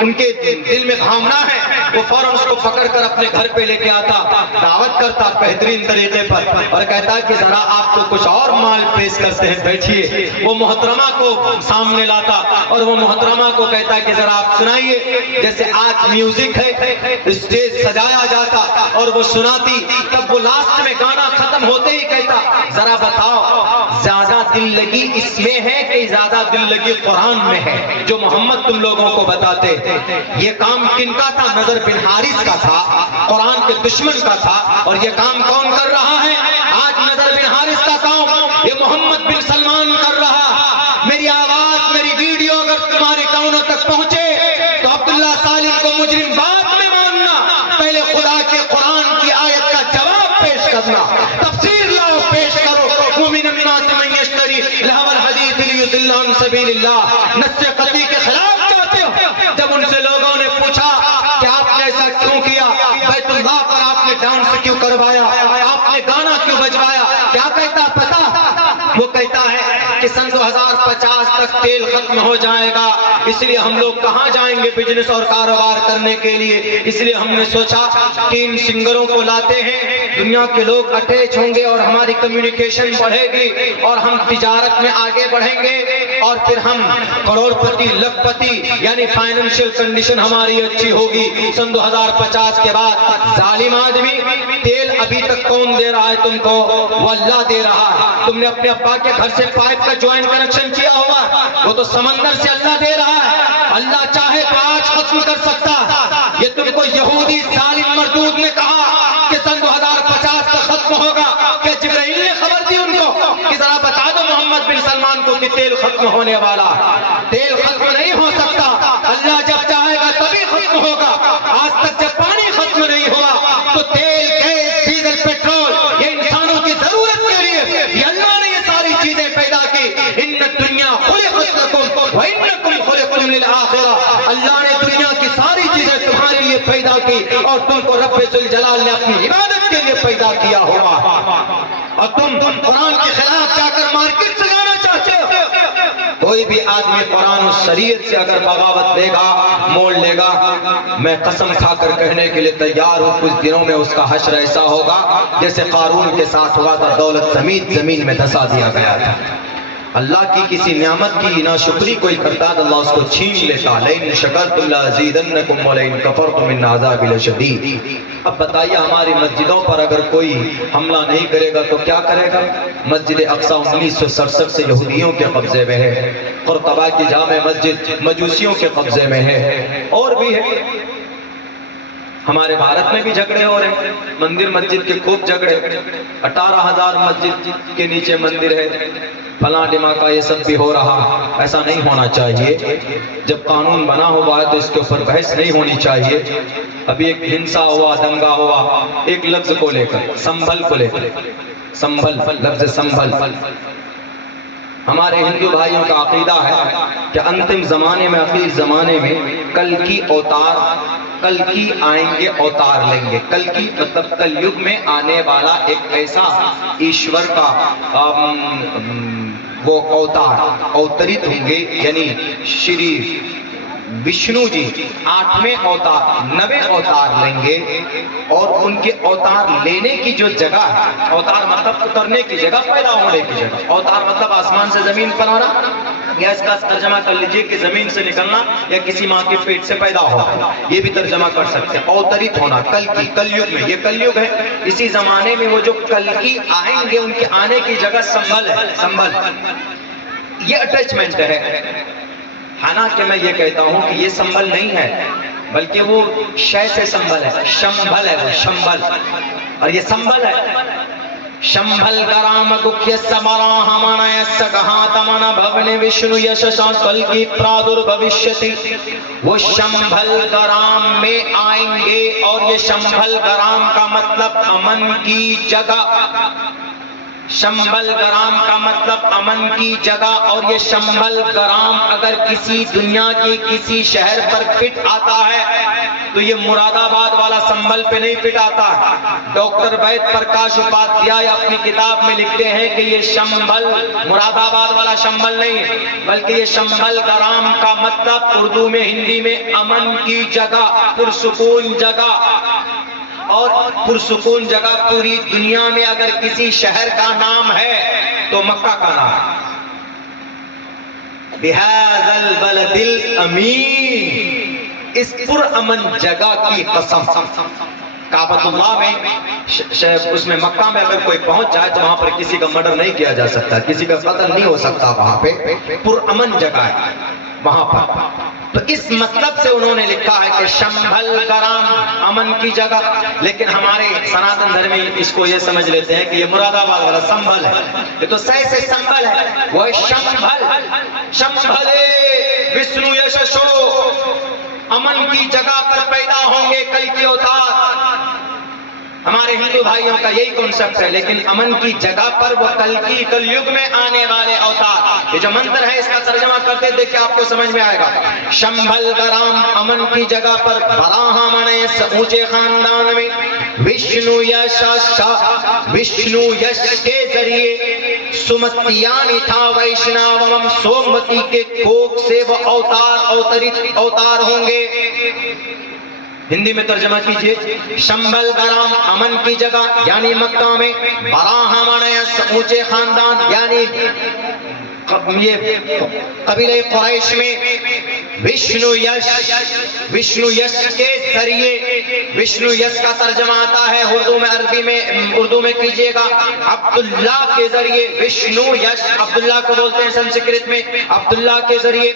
ان کے دل میں بھاونا ہے، وہ فوراً اس کو پکڑ کر اپنے گھر پہ لے کے آتا، دعوت کرتا بہترین طریقے پر، اور کہتا کہ ذرا آپ کو کچھ اور مال پیش کرتے ہیں، بیٹھیے۔ وہ محترمہ کو سامنے لاتا اور وہ محترمہ کو کہتا کہ ذرا آپ سنائیے، جیسے آج میوزک ہے، اسٹیج سجایا جاتا اور وہ سناتی، تب وہ لاسٹ میں گانا ختم ہوتے ہی کہتا ذرا بتاؤ زیادہ دل لگی اس میں ہے کہ زیادہ دل لگی قرآن میں ہے جو محمد تم لوگوں کو بتاتے۔ یہ کام کن کا تھا؟ نضر بن حارث کا تھا، قرآن کے دشمن کا تھا، اور یہ کام کون کر رہا ہے؟ آج نضر بن حارث کا کام یہ محمد بن سلمان کر رہا۔ میری آواز، میری ویڈیو اگر تمہارے کانوں تک پہنچے تو عبداللہ سالم کو مجرم بعد میں ماننا، پہلے خدا کے قرآن کی آیت کا جواب پیش کرنا، تفسیر لاؤ پیش کرو۔ وَمِنَ النَّاسِ مَن يَشْتَرِي لَهْوَ الْحَدِيثِ لِيُضِلَّ عَن سَبِيلِ اللَّهِ۔ نص قطعی کے خلاف چاہتے ہو؟ جب ان سے لوگوں نے پوچھا کہ آپ نے ایسا کیوں کیا، بیت اللہ پر آپ نے ڈانس کیوں کروایا، آپ نے گانا کیوں بجوایا، کیا کہتا پتا؟ وہ کہتا ہے کہ سن 2050 تک تیل ختم ہو جائے گا، اس لیے ہم لوگ کہاں جائیں گے بزنس اور کاروبار کرنے کے لیے، اس لیے ہم نے سوچا کہ ان سنگروں کو لاتے ہیں، دنیا کے لوگ اٹیچ ہوں گے اور ہماری کمیونیکیشن بڑھے گی اور ہم تجارت میں آگے بڑھیں گے اور پھر ہم کروڑ پتی لکھ پتی، یعنی فائنینشیل کنڈیشن ہماری اچھی ہوگی۔ سن 2050 کے بعد ظالم آدمی، تیل ابھی تک کون دے رہا ہے تم کو؟ وہ اللہ دے رہا ہے۔ تم نے اپنے ابا کے گھر سے پائپ کا جوائنٹ کنیکشن کیا ہوگا، وہ تو سمندر سے اللہ دے رہا ہے۔ اللہ چاہے تو آج ختم کر سکتا۔ یہ تم کو یہودی ظالم مردود نے کہا کہ سن 2050 تک ختم ہوگا، کہ جبرائیل نے خبر دی ان کو کہ ذرا بتا دو محمد بن سلمان کو کہ تیل ختم ہونے والا۔ تیل ختم نہیں ہو سکتا، اللہ جب چاہے گا تبھی ختم ہوگا۔ آج تک جب پانی ختم نہیں ہوا تو تیل، گیس، ڈیزل، پیٹرول یہ انسانوں کی ضرورت کے لیے یہ اللہ نے یہ ساری چیزیں پیدا کی۔ ان الدنیا خلقت لکم وانکم خلقتم للآخرہ۔ اللہ نے دنیا کی ساری چیزیں تمہارے لیے پیدا کی اور تم کو رب ذوالجلال نے اپنی عبادت کے لیے پیدا کیا ہوا، اور تم قرآن کے خلاف جا کر مارکیٹ سے جانا چاہتے ہو۔ کوئی بھی آدمی قرآن و شریعت سے اگر بغاوت لے گا، موڑ لے گا، میں قسم کھا کر کہنے کے لیے تیار ہوں کچھ دنوں میں اس کا حشر ایسا ہوگا جیسے قارون کے ساتھ ہوا تھا، دولت سمیت زمین میں دھسا دیا گیا تھا۔ اللہ کی کسی نعمت کی ناشکری کوئی کرتا تو اللہ اس کو چھین لیتا۔ لئن شکرتم لازیدنکم ولئن کفرتم ان عذابی لشدید۔ اب بتائیے ہماری مسجدوں پر اگر کوئی حملہ نہیں کرے گا تو کیا کرے گا؟ مسجد اقصی 1967 سے یہودیوں کے قبضے میں ہے، قرطبہ کی جامع مسجد مجوسیوں کے قبضے میں ہے، اور بھی ہے۔ ہمارے بھارت میں بھی جھگڑے ہو رہے ہیں، مندر مسجد کے خوب جھگڑے، 18,000 مسجد کے نیچے مندر ہے، فلاں ڈماکہ یہ سب بھی ہو رہا۔ ایسا نہیں ہونا چاہیے۔ جب قانون بنا ہوا ہے تو اس کے اوپر بحث نہیں ہونی چاہیے۔ ابھی ایک ہنسا ہوا، دنگا ہوا، ایک لفظ کو لے کر، سنبھل کو لے کر، سنبھل، لفظ سنبھل۔ ہمارے ہندو بھائیوں کا عقیدہ ہے کہ انتم زمانے میں، اخیر زمانے میں کل کی اوتار، کل کی آئیں گے اوتار لیں گے۔ کل کی مطلب کل یگ میں آنے والا ایک ایسا ایشور کا وہ اوتار اوترت ہوں گے، یعنی شری وشنو جی 8ویں اوتار 9ویں اوتار لیں گے، اور ان کے اوتار لینے کی جو جگہ ہے، اوتار مطلب اترنے کی جگہ، پیدا ہونے کی جگہ، اوتار مطلب آسمان سے زمین پر آنا، یا اس کا ترجمہ کر لیجئے کہ زمین سے نکلنا یا کسی ماں کے پیٹ سے پیدا ہونا، یہ بھی ترجمہ کر سکتے ہیں۔ اوترت ہونا کل کی، کل یگ میں، یہ کل یگ ہے۔ اسی زمانے میں وہ جو کل کی آئیں گے ان کے آنے کی جگہ سنبھل ہے، سنبھل، یہ اٹیچمنٹ ہے۔ حالانکہ میں یہ کہتا ہوں کہ یہ سنبھل نہیں ہے، بلکہ وہ شے سے سنبھل ہے، شمبھل ہے، وہ شمبھل، اور یہ سنبھل ہے۔ شمبھل گرام گکھیہ سمراہ منایس گہاتمن بھون وشنو یششا کلکی پرادر بھوشیتی۔ وہ شمبھل گرام میں آئیں گے، اور یہ شمبھل گرام کا مطلب امن کی جگہ، شمبھل گرام کا مطلب امن کی جگہ، اور یہ شمبھل گرام اگر کسی دنیا کی کسی شہر پر فٹ آتا ہے تو یہ مراد آباد والا سنبھل پہ نہیں فٹ آتا، ڈاکٹر وید پرکاش اپادھیائے اپنی کتاب میں لکھتے ہیں کہ یہ شمبھل مراد آباد والا شمبھل نہیں ہے، بلکہ یہ شمبھل گرام کا مطلب اردو میں ہندی میں امن کی جگہ، پرسکون جگہ. اور پرسکون جگہ پوری دنیا میں اگر کسی شہر کا نام ہے تو مکہ کا نام ہے. بِهَذَا الْبَلَدِ الْأَمِينِ، اس پرامن جگہ کی قسم. کعبۃ اللہ میں اس میں مکہ میں اگر کوئی پہنچ جائے تو وہاں پر کسی کا مرڈر نہیں کیا جا سکتا، کسی کا قتل نہیں ہو سکتا. وہاں پہ پرامن جگہ ہے وہاں پر. تو اس مطلب سے انہوں نے لکھا ہے کہ شمبھل گرام امن کی جگہ. لیکن ہمارے سناتن دھرم میں اس کو یہ سمجھ لیتے ہیں کہ یہ مراد آباد والا سنبھل ہے. یہ تو صحیح سے سنبھل ہے، وہ شمبھل. شمبھلے وشنو یششو، امن کی جگہ پر پیدا ہوں گے کل کی اوتار. ہمارے ہندو بھائیوں کا یہی کنسپٹ ہے، لیکن امن کی جگہ پر وہ کل یگ میں آنے والے اوتار. یہ جو منتر ہے اس کا ترجمہ کرتے دیکھ کے آپ کو سمجھ میں آئے گا. شمبھل گرام امن کی جگہ پر براہمنے اونچے خاندان میں وشنو یش کے ذریعے سمتیانی تھا ویشناوم سوموتی کے کوکھ سے وہ اوتار ہوں گے. ہندی میں ترجمہ کیجئے. شمبھل گرام امن کی جگہ یعنی مکہ میں، براہمنیس اونچے خاندان یعنی یہ قبیلہ قریش میں، وشنو یش کے ذریعے. وشنو یش کا ترجمہ آتا ہے اردو میں، عربی میں اردو میں کیجئے گا عبداللہ کے ذریعے. وشنو یش عبداللہ کو بولتے ہیں سنسکرت میں، عبداللہ کے ذریعے.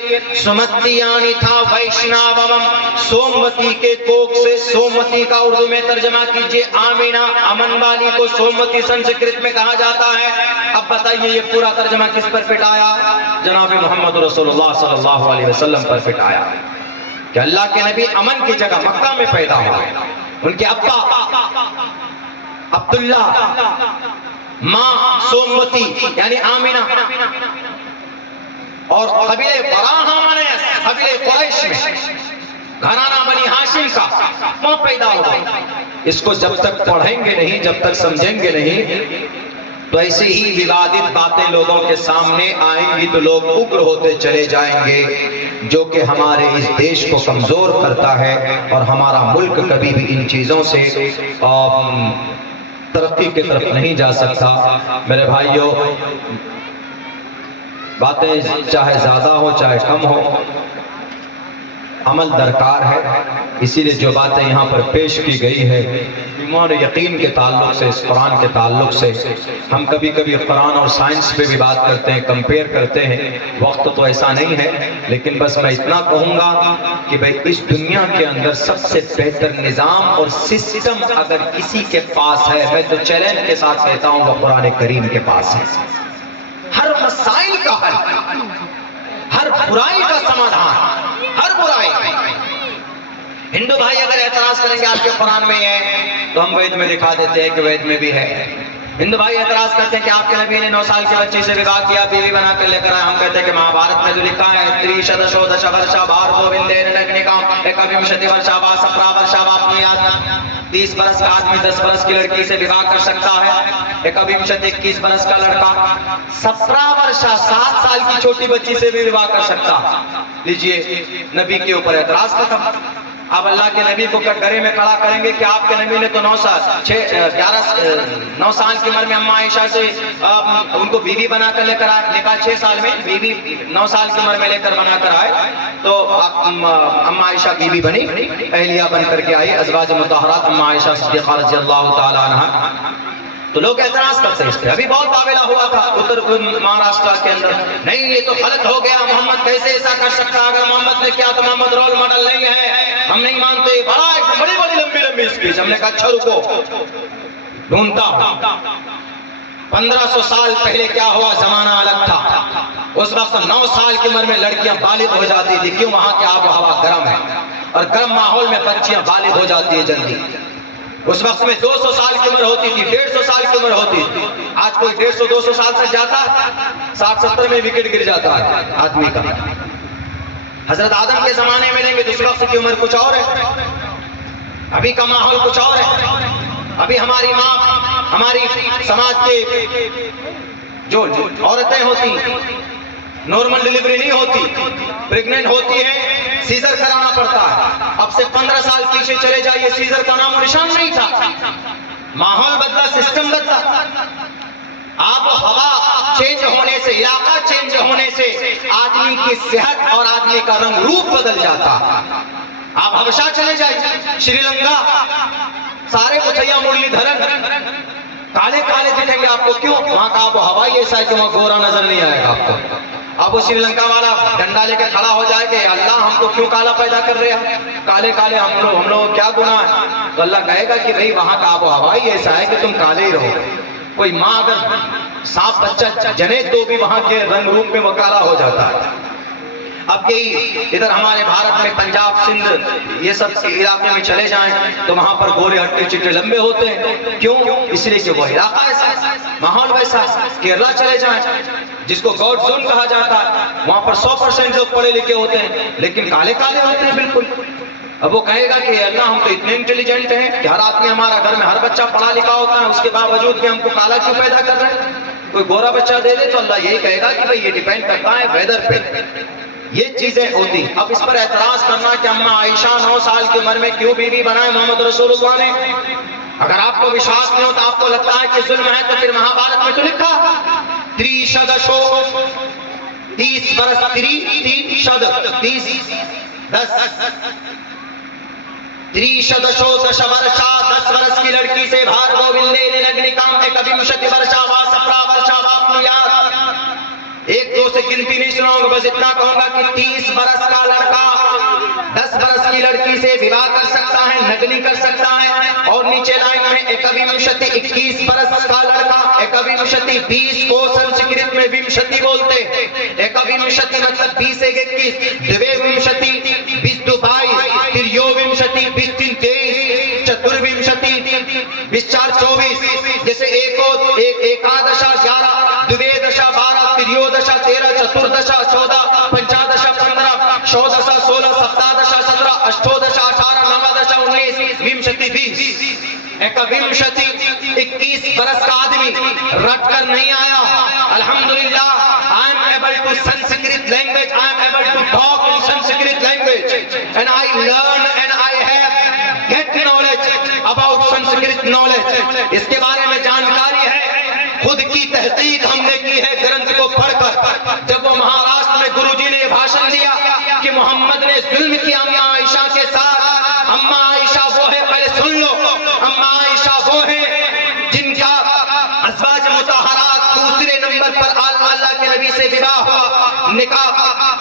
سمتیانی تھا ویشناوم، سوموتی کے کوکھ سے. سوموتی کا اردو میں ترجمہ کیجئے آمینہ، امن والی کو سوموتی سنسکرت میں کہا جاتا ہے. اب بتائیے یہ پورا ترجمہ کس پر فٹ آیا؟ جناب محمد رسول اللہ صلی اللہ علیہ وسلم پر فٹ آیا کہ اللہ کے نبی امن کی جگہ مکہ میں پیدا ہوئے. ان کے ابا عبداللہ، ماں سوموتی یعنی آمینہ، اور قبیلہ براہمنیس قبیلہ قریش میں گھرانہ بنی ہاشم کا وہاں پیدا ہوئے. اس کو جب تک پڑھیں گے نہیں، جب تک سمجھیں گے نہیں، تو ایسے ہی ووادت باتیں لوگوں کے سامنے آئیں گی تو لوگ اگر ہوتے چلے جائیں گے، جو کہ ہمارے اس دیش کو کمزور کرتا ہے. اور ہمارا ملک کبھی بھی ان چیزوں سے ترقی کی طرف نہیں جا سکتا. میرے بھائیوں، باتیں چاہے زیادہ ہو چاہے کم ہو، عمل درکار ہے. اسی لیے جو باتیں یہاں پر پیش کی گئی ہے ایمان و یقین کے تعلق سے، اس قرآن کے تعلق سے، ہم کبھی کبھی قرآن اور سائنس پہ بھی بات کرتے ہیں، کمپیئر کرتے ہیں. وقت تو ایسا نہیں ہے، لیکن بس میں اتنا کہوں گا کہ بھئی اس دنیا کے اندر سب سے بہتر نظام اور سسٹم اگر کسی کے پاس ہے، میں تو چیلنج کے ساتھ کہتا ہوں وہ قرآن کریم کے پاس ہے. ہر مسائل کا حل، ہر برائی کا سمادھان، ہر برائی. ہندو بھائی اگر اعتراض کریں گے آپ کے قرآن میں ہے تو ہم وید میں دکھا دیتے ہیں کہ وید میں بھی ہے. ہندو بھائی اعتراض کرتے ہیں کہ آپ کے نبی نے 9 سال کی بچی سے وواہ کیا، بیوی بنا کر لے کر آئے. ہم کہتے ہیں کہ مہابھارت میں جو لکھا ہے 30 ورشا بھارتو وندین نگنکام ایکوشتی ورشا وا 17 ورشا واپنیات. 30 برس کا آدمی 10 برس کی لڑکی سے وواہ کر سکتا ہے. 21 برس کا لڑکا 17 ورشا 7 سال کی چھوٹی بچی سے بھی وواہ کر سکتا. لیجئے نبی کے اوپر اعتراض ختم. اب اللہ کے نبی کو گھرے میں کھڑا کریں گے کہ آپ کے نبی نے تو 9 سال کی عمر میں اماں عائشہ سے ان کو بیوی بنا کر لے کر آئے. نکاح 6 سال میں، بیوی 9 سال کی عمر میں لے کر بنا کر آئے. تو اماں عائشہ بیوی بنی، اہلیہ بن کر کے آئی، ازواج مطہرات اماں عائشہ صدیقہ رضی اللہ تعالی عنہا. تو لوگ اعتراض کرتے ہیں اس پہ. ابھی بہت معاملہ ہوا تھا اتر مہاراشٹر کے اندر، نہیں یہ تو غلط ہو گیا، محمد کیسے ایسا کر سکتا؟ اگر محمد نے کیا تو محمد رول ماڈل نہیں ہے، ہم نہیں مانتے. بڑی بڑی لمبی اسپیچ. ہم نے کہا اچھا رکو، ڈھونڈتا ہوں 1500 سال پہلے کیا ہوا. زمانہ الگ تھا. اس وقت 9 سال کی عمر میں لڑکیاں بالغ ہو جاتی تھی. کیوں؟ وہاں کی آب و ہوا گرم ہے، اور گرم ماحول میں بچیاں بالغ ہو جاتی ہے جلدی. اس وقت میں 200 سال کی عمر ہوتی تھی، 150 سال کی عمر ہوتی تھی. آج کوئی 150-200 سال سے جاتا، 60-70 میں وکٹ گر جاتا ہے آدمی کا. حضرت آدم کے زمانے میں لیں گے تو اس وقت کی عمر کچھ اور ہے، ابھی کا ماحول کچھ اور ہے. ابھی ہماری ماں، ہماری سماج کے جو عورتیں ہوتی نارمل ڈلیوری نہیں ہوتی، پریگننٹ ہوتی ہے، سیزر کرانا پڑتا ہے. اب سے 15 سال پیچھے چلے جائیے، سیزر کا نام و نشان نہیں تھا. ماحول بدلا، سسٹم بدلا، آب و ہوا چینج ہونے سے، علاقہ چینج ہونے سے آدمی کی صحت اور آدمی کا رنگ روپ بدل جاتا. آپ حبشہ چلے جائیے، شری لنکا، سارے متھیا مرلی دھرن کالے کالے دکھیں گے آپ کو. کیوں؟ وہاں کا آب و ہوا ہی ایسا ہے کہ وہاں گورا نظر نہیں آئے گا آپ کو. اب وہ شری لنکا والا ڈنڈا لے کے کھڑا ہو جائے کہ اللہ ہم کو کیوں کالا پیدا کر رہے ہیں، کالے کالے ہم لوگ کیا گناہ ہے؟ تو اللہ کہے گا کہ بھئی وہاں کا آب و ہوا ہی ایسا ہے کہ تم کالے ہی رہو. کوئی ماں اگر صاف بچہ جنے تو بھی وہاں کے رنگ روپ میں وہ کالا ہو جاتا ہے. اب یہی ادھر ہمارے بھارت میں پنجاب، سندھ، یہ سب علاقے میں چلے جائیں تو وہاں پر گورے ہٹے چٹے لمبے ہوتے ہیں. کیوں؟ اس لیے کہ وہ علاقہ ایسا ہے، ماحول ویسا ہے. کیرلا چلے جائیں جس کو گاڈ زون کہا جاتا ہے، وہاں پر 100% لوگ پڑھے لکھے ہوتے ہیں لیکن کالے کالے ہوتے ہیں بالکل. اب وہ کہے گا کہ اللہ ہم تو اتنے انٹیلیجنٹ ہیں کہ ہر آدمی، ہمارا گھر میں ہر بچہ پڑھا لکھا ہوتا ہے، اس کے باوجود بھی ہم کو کالا کیوں پیدا کر رہے ہیں؟ کوئی گورا بچہ دے دے تو اللہ یہی کہے گا کہ بھئی یہ ڈیپینڈ کرتا ہے ویدر پہ. یہ چیزیں ہوتی. اب اس پر اعتراض کرنا کہ اماں عائشہ 9 سال کی عمر میں کیوں بیوی بنائے محمد رسول اللہ نے؟ اگر آپ کو وشواس نہیں ہوتا، آپ کو لگتا ہے کہ ظلم ہے، تو پھر مہابھارت میں تو لکھا 30 برس 10 برس کی لڑکی سے بھارگو وندے نگنکام ایک ابھیمشتی برشا وا سپرا برشا واپنیات. 1-2 سے گنتی نہیں سناؤں گا، بس اتنا کہوں گا کہ 30 برس کا لڑکا 10 برس کی لڑکی سے وواہ کر سکتا ہے، نگنی کر سکتا ہے. اور نیچے لائن میں ایک ابھیمشتی 21 برس کا لڑکا، ایک ابھیمشتی 20 کو سنسکرت میں ومشتی بولتے. ایک ابھیمشتی مطلب 20 سے 21، دوے ومشتی 20 دو 22، پھر یو ومشتی 20 3 23، چتر ومشتی 20 4 24. جیسے ایکادشا 11، دوے دشا 12، تریو دشا 13، چتردشا 14، پنچادشا 15، شودشا 16، سپتادشا 17، اشٹودشا 18، نوادشا 19، ومشتی 20. ایک ومشتی 21 برس کا آدمی رٹ کر نہیں آیا. الحمدللہ I am able to Sanskrit language, I am able to talk in Sanskrit language, and I learn and I have get knowledge about Sanskrit knowledge. اس کے بارے میں جانکاری ہے، خود کی تحقیق ہم نے کی ہے گرنتھ کو پڑھ کر. جب وہ مہاراشٹر میں گرو جی نے یہ بھاشن دیا کہ محمد نے ظلم کیا اماں عائشہ کے ساتھ. اماں عائشہ وہ ہے، پہلے سن لو، اماں عائشہ وہ ہے جن کا ازواج مطہرات دوسرے نمبر پر اللہ کے نبی سے وواہ ہوا. نکاح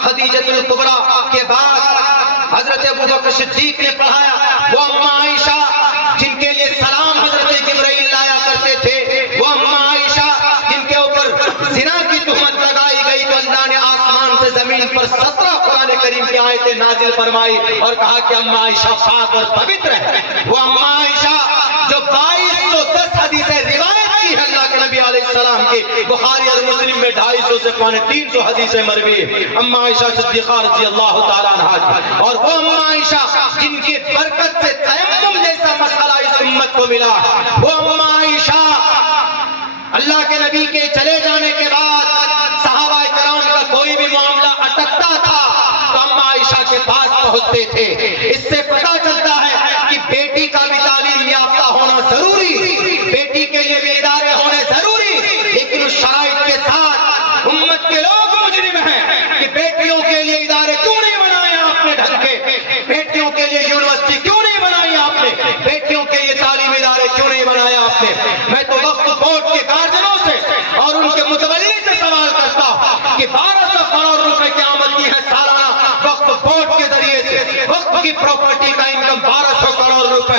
خدیجۃ الکبریٰ کے بعد حضرت ابوبکر صدیق نے پڑھایا. وہ اماں عائشہ جن کے لیے سلام حضرت جبرائیل لایا کرتے تھے، وہ اماں عائشہ جن کے اوپر زنا کی تہمت لگائی گئی تو اللہ نے آسمان سے زمین پر 17 قرآن کریم کی آیتیں نازل فرمائی اور کہا کہ اماں عائشہ پاک اور پوتر ہے. وہ اماں عائشہ جو 2210 حدیثیں روایت کی ہے اللہ کے نبی علیہ السلام کی، بخاری اور مسلم میں 250 سے 350 حدیثیں مروی ہے اماں عائشہ صدیقہ رضی اللہ تعالیٰ عنہا. اور وہ اماں عائشہ جن کی برکت سے تیمم جیسا مسئلہ اس امت کو ملا. وہ اماں عائشہ اللہ کے نبی کے چلے جانے کے بعد صحابہ کرام کا کوئی بھی معاملہ اٹکتا تھا تو اماں عائشہ کے پاس پہنچتے تھے. اس سے پتہ چلتا ہے کہ بیٹی کا بھی تعلیم یافتہ ہونا ضروری، بیٹی کے لیے بھی ادارے ہونے ضروری، لیکن اس شرائط کے ساتھ امت کے لوگ مجرم ہیں کہ بیٹیوں کے لیے ادارے کیوں نہیں بنائے آپ نے ڈھنگ کے، بیٹیوں کے لیے یونیورسٹی کیوں نہیں بنائی آپ نے، بیٹیوں کے لیے تعلیمی ادارے کیوں نہیں بنایا آپ نے. میں تو وقف بورڈ کے گارجنوں سے اور ان کے متولی سے سوال کرتا ہوں کہ 1200 کروڑ روپے کی آمد کی ہے سالانہ وقف بورڈ کے ذریعے سے. وقف کی پراپرٹی کا انکم 1200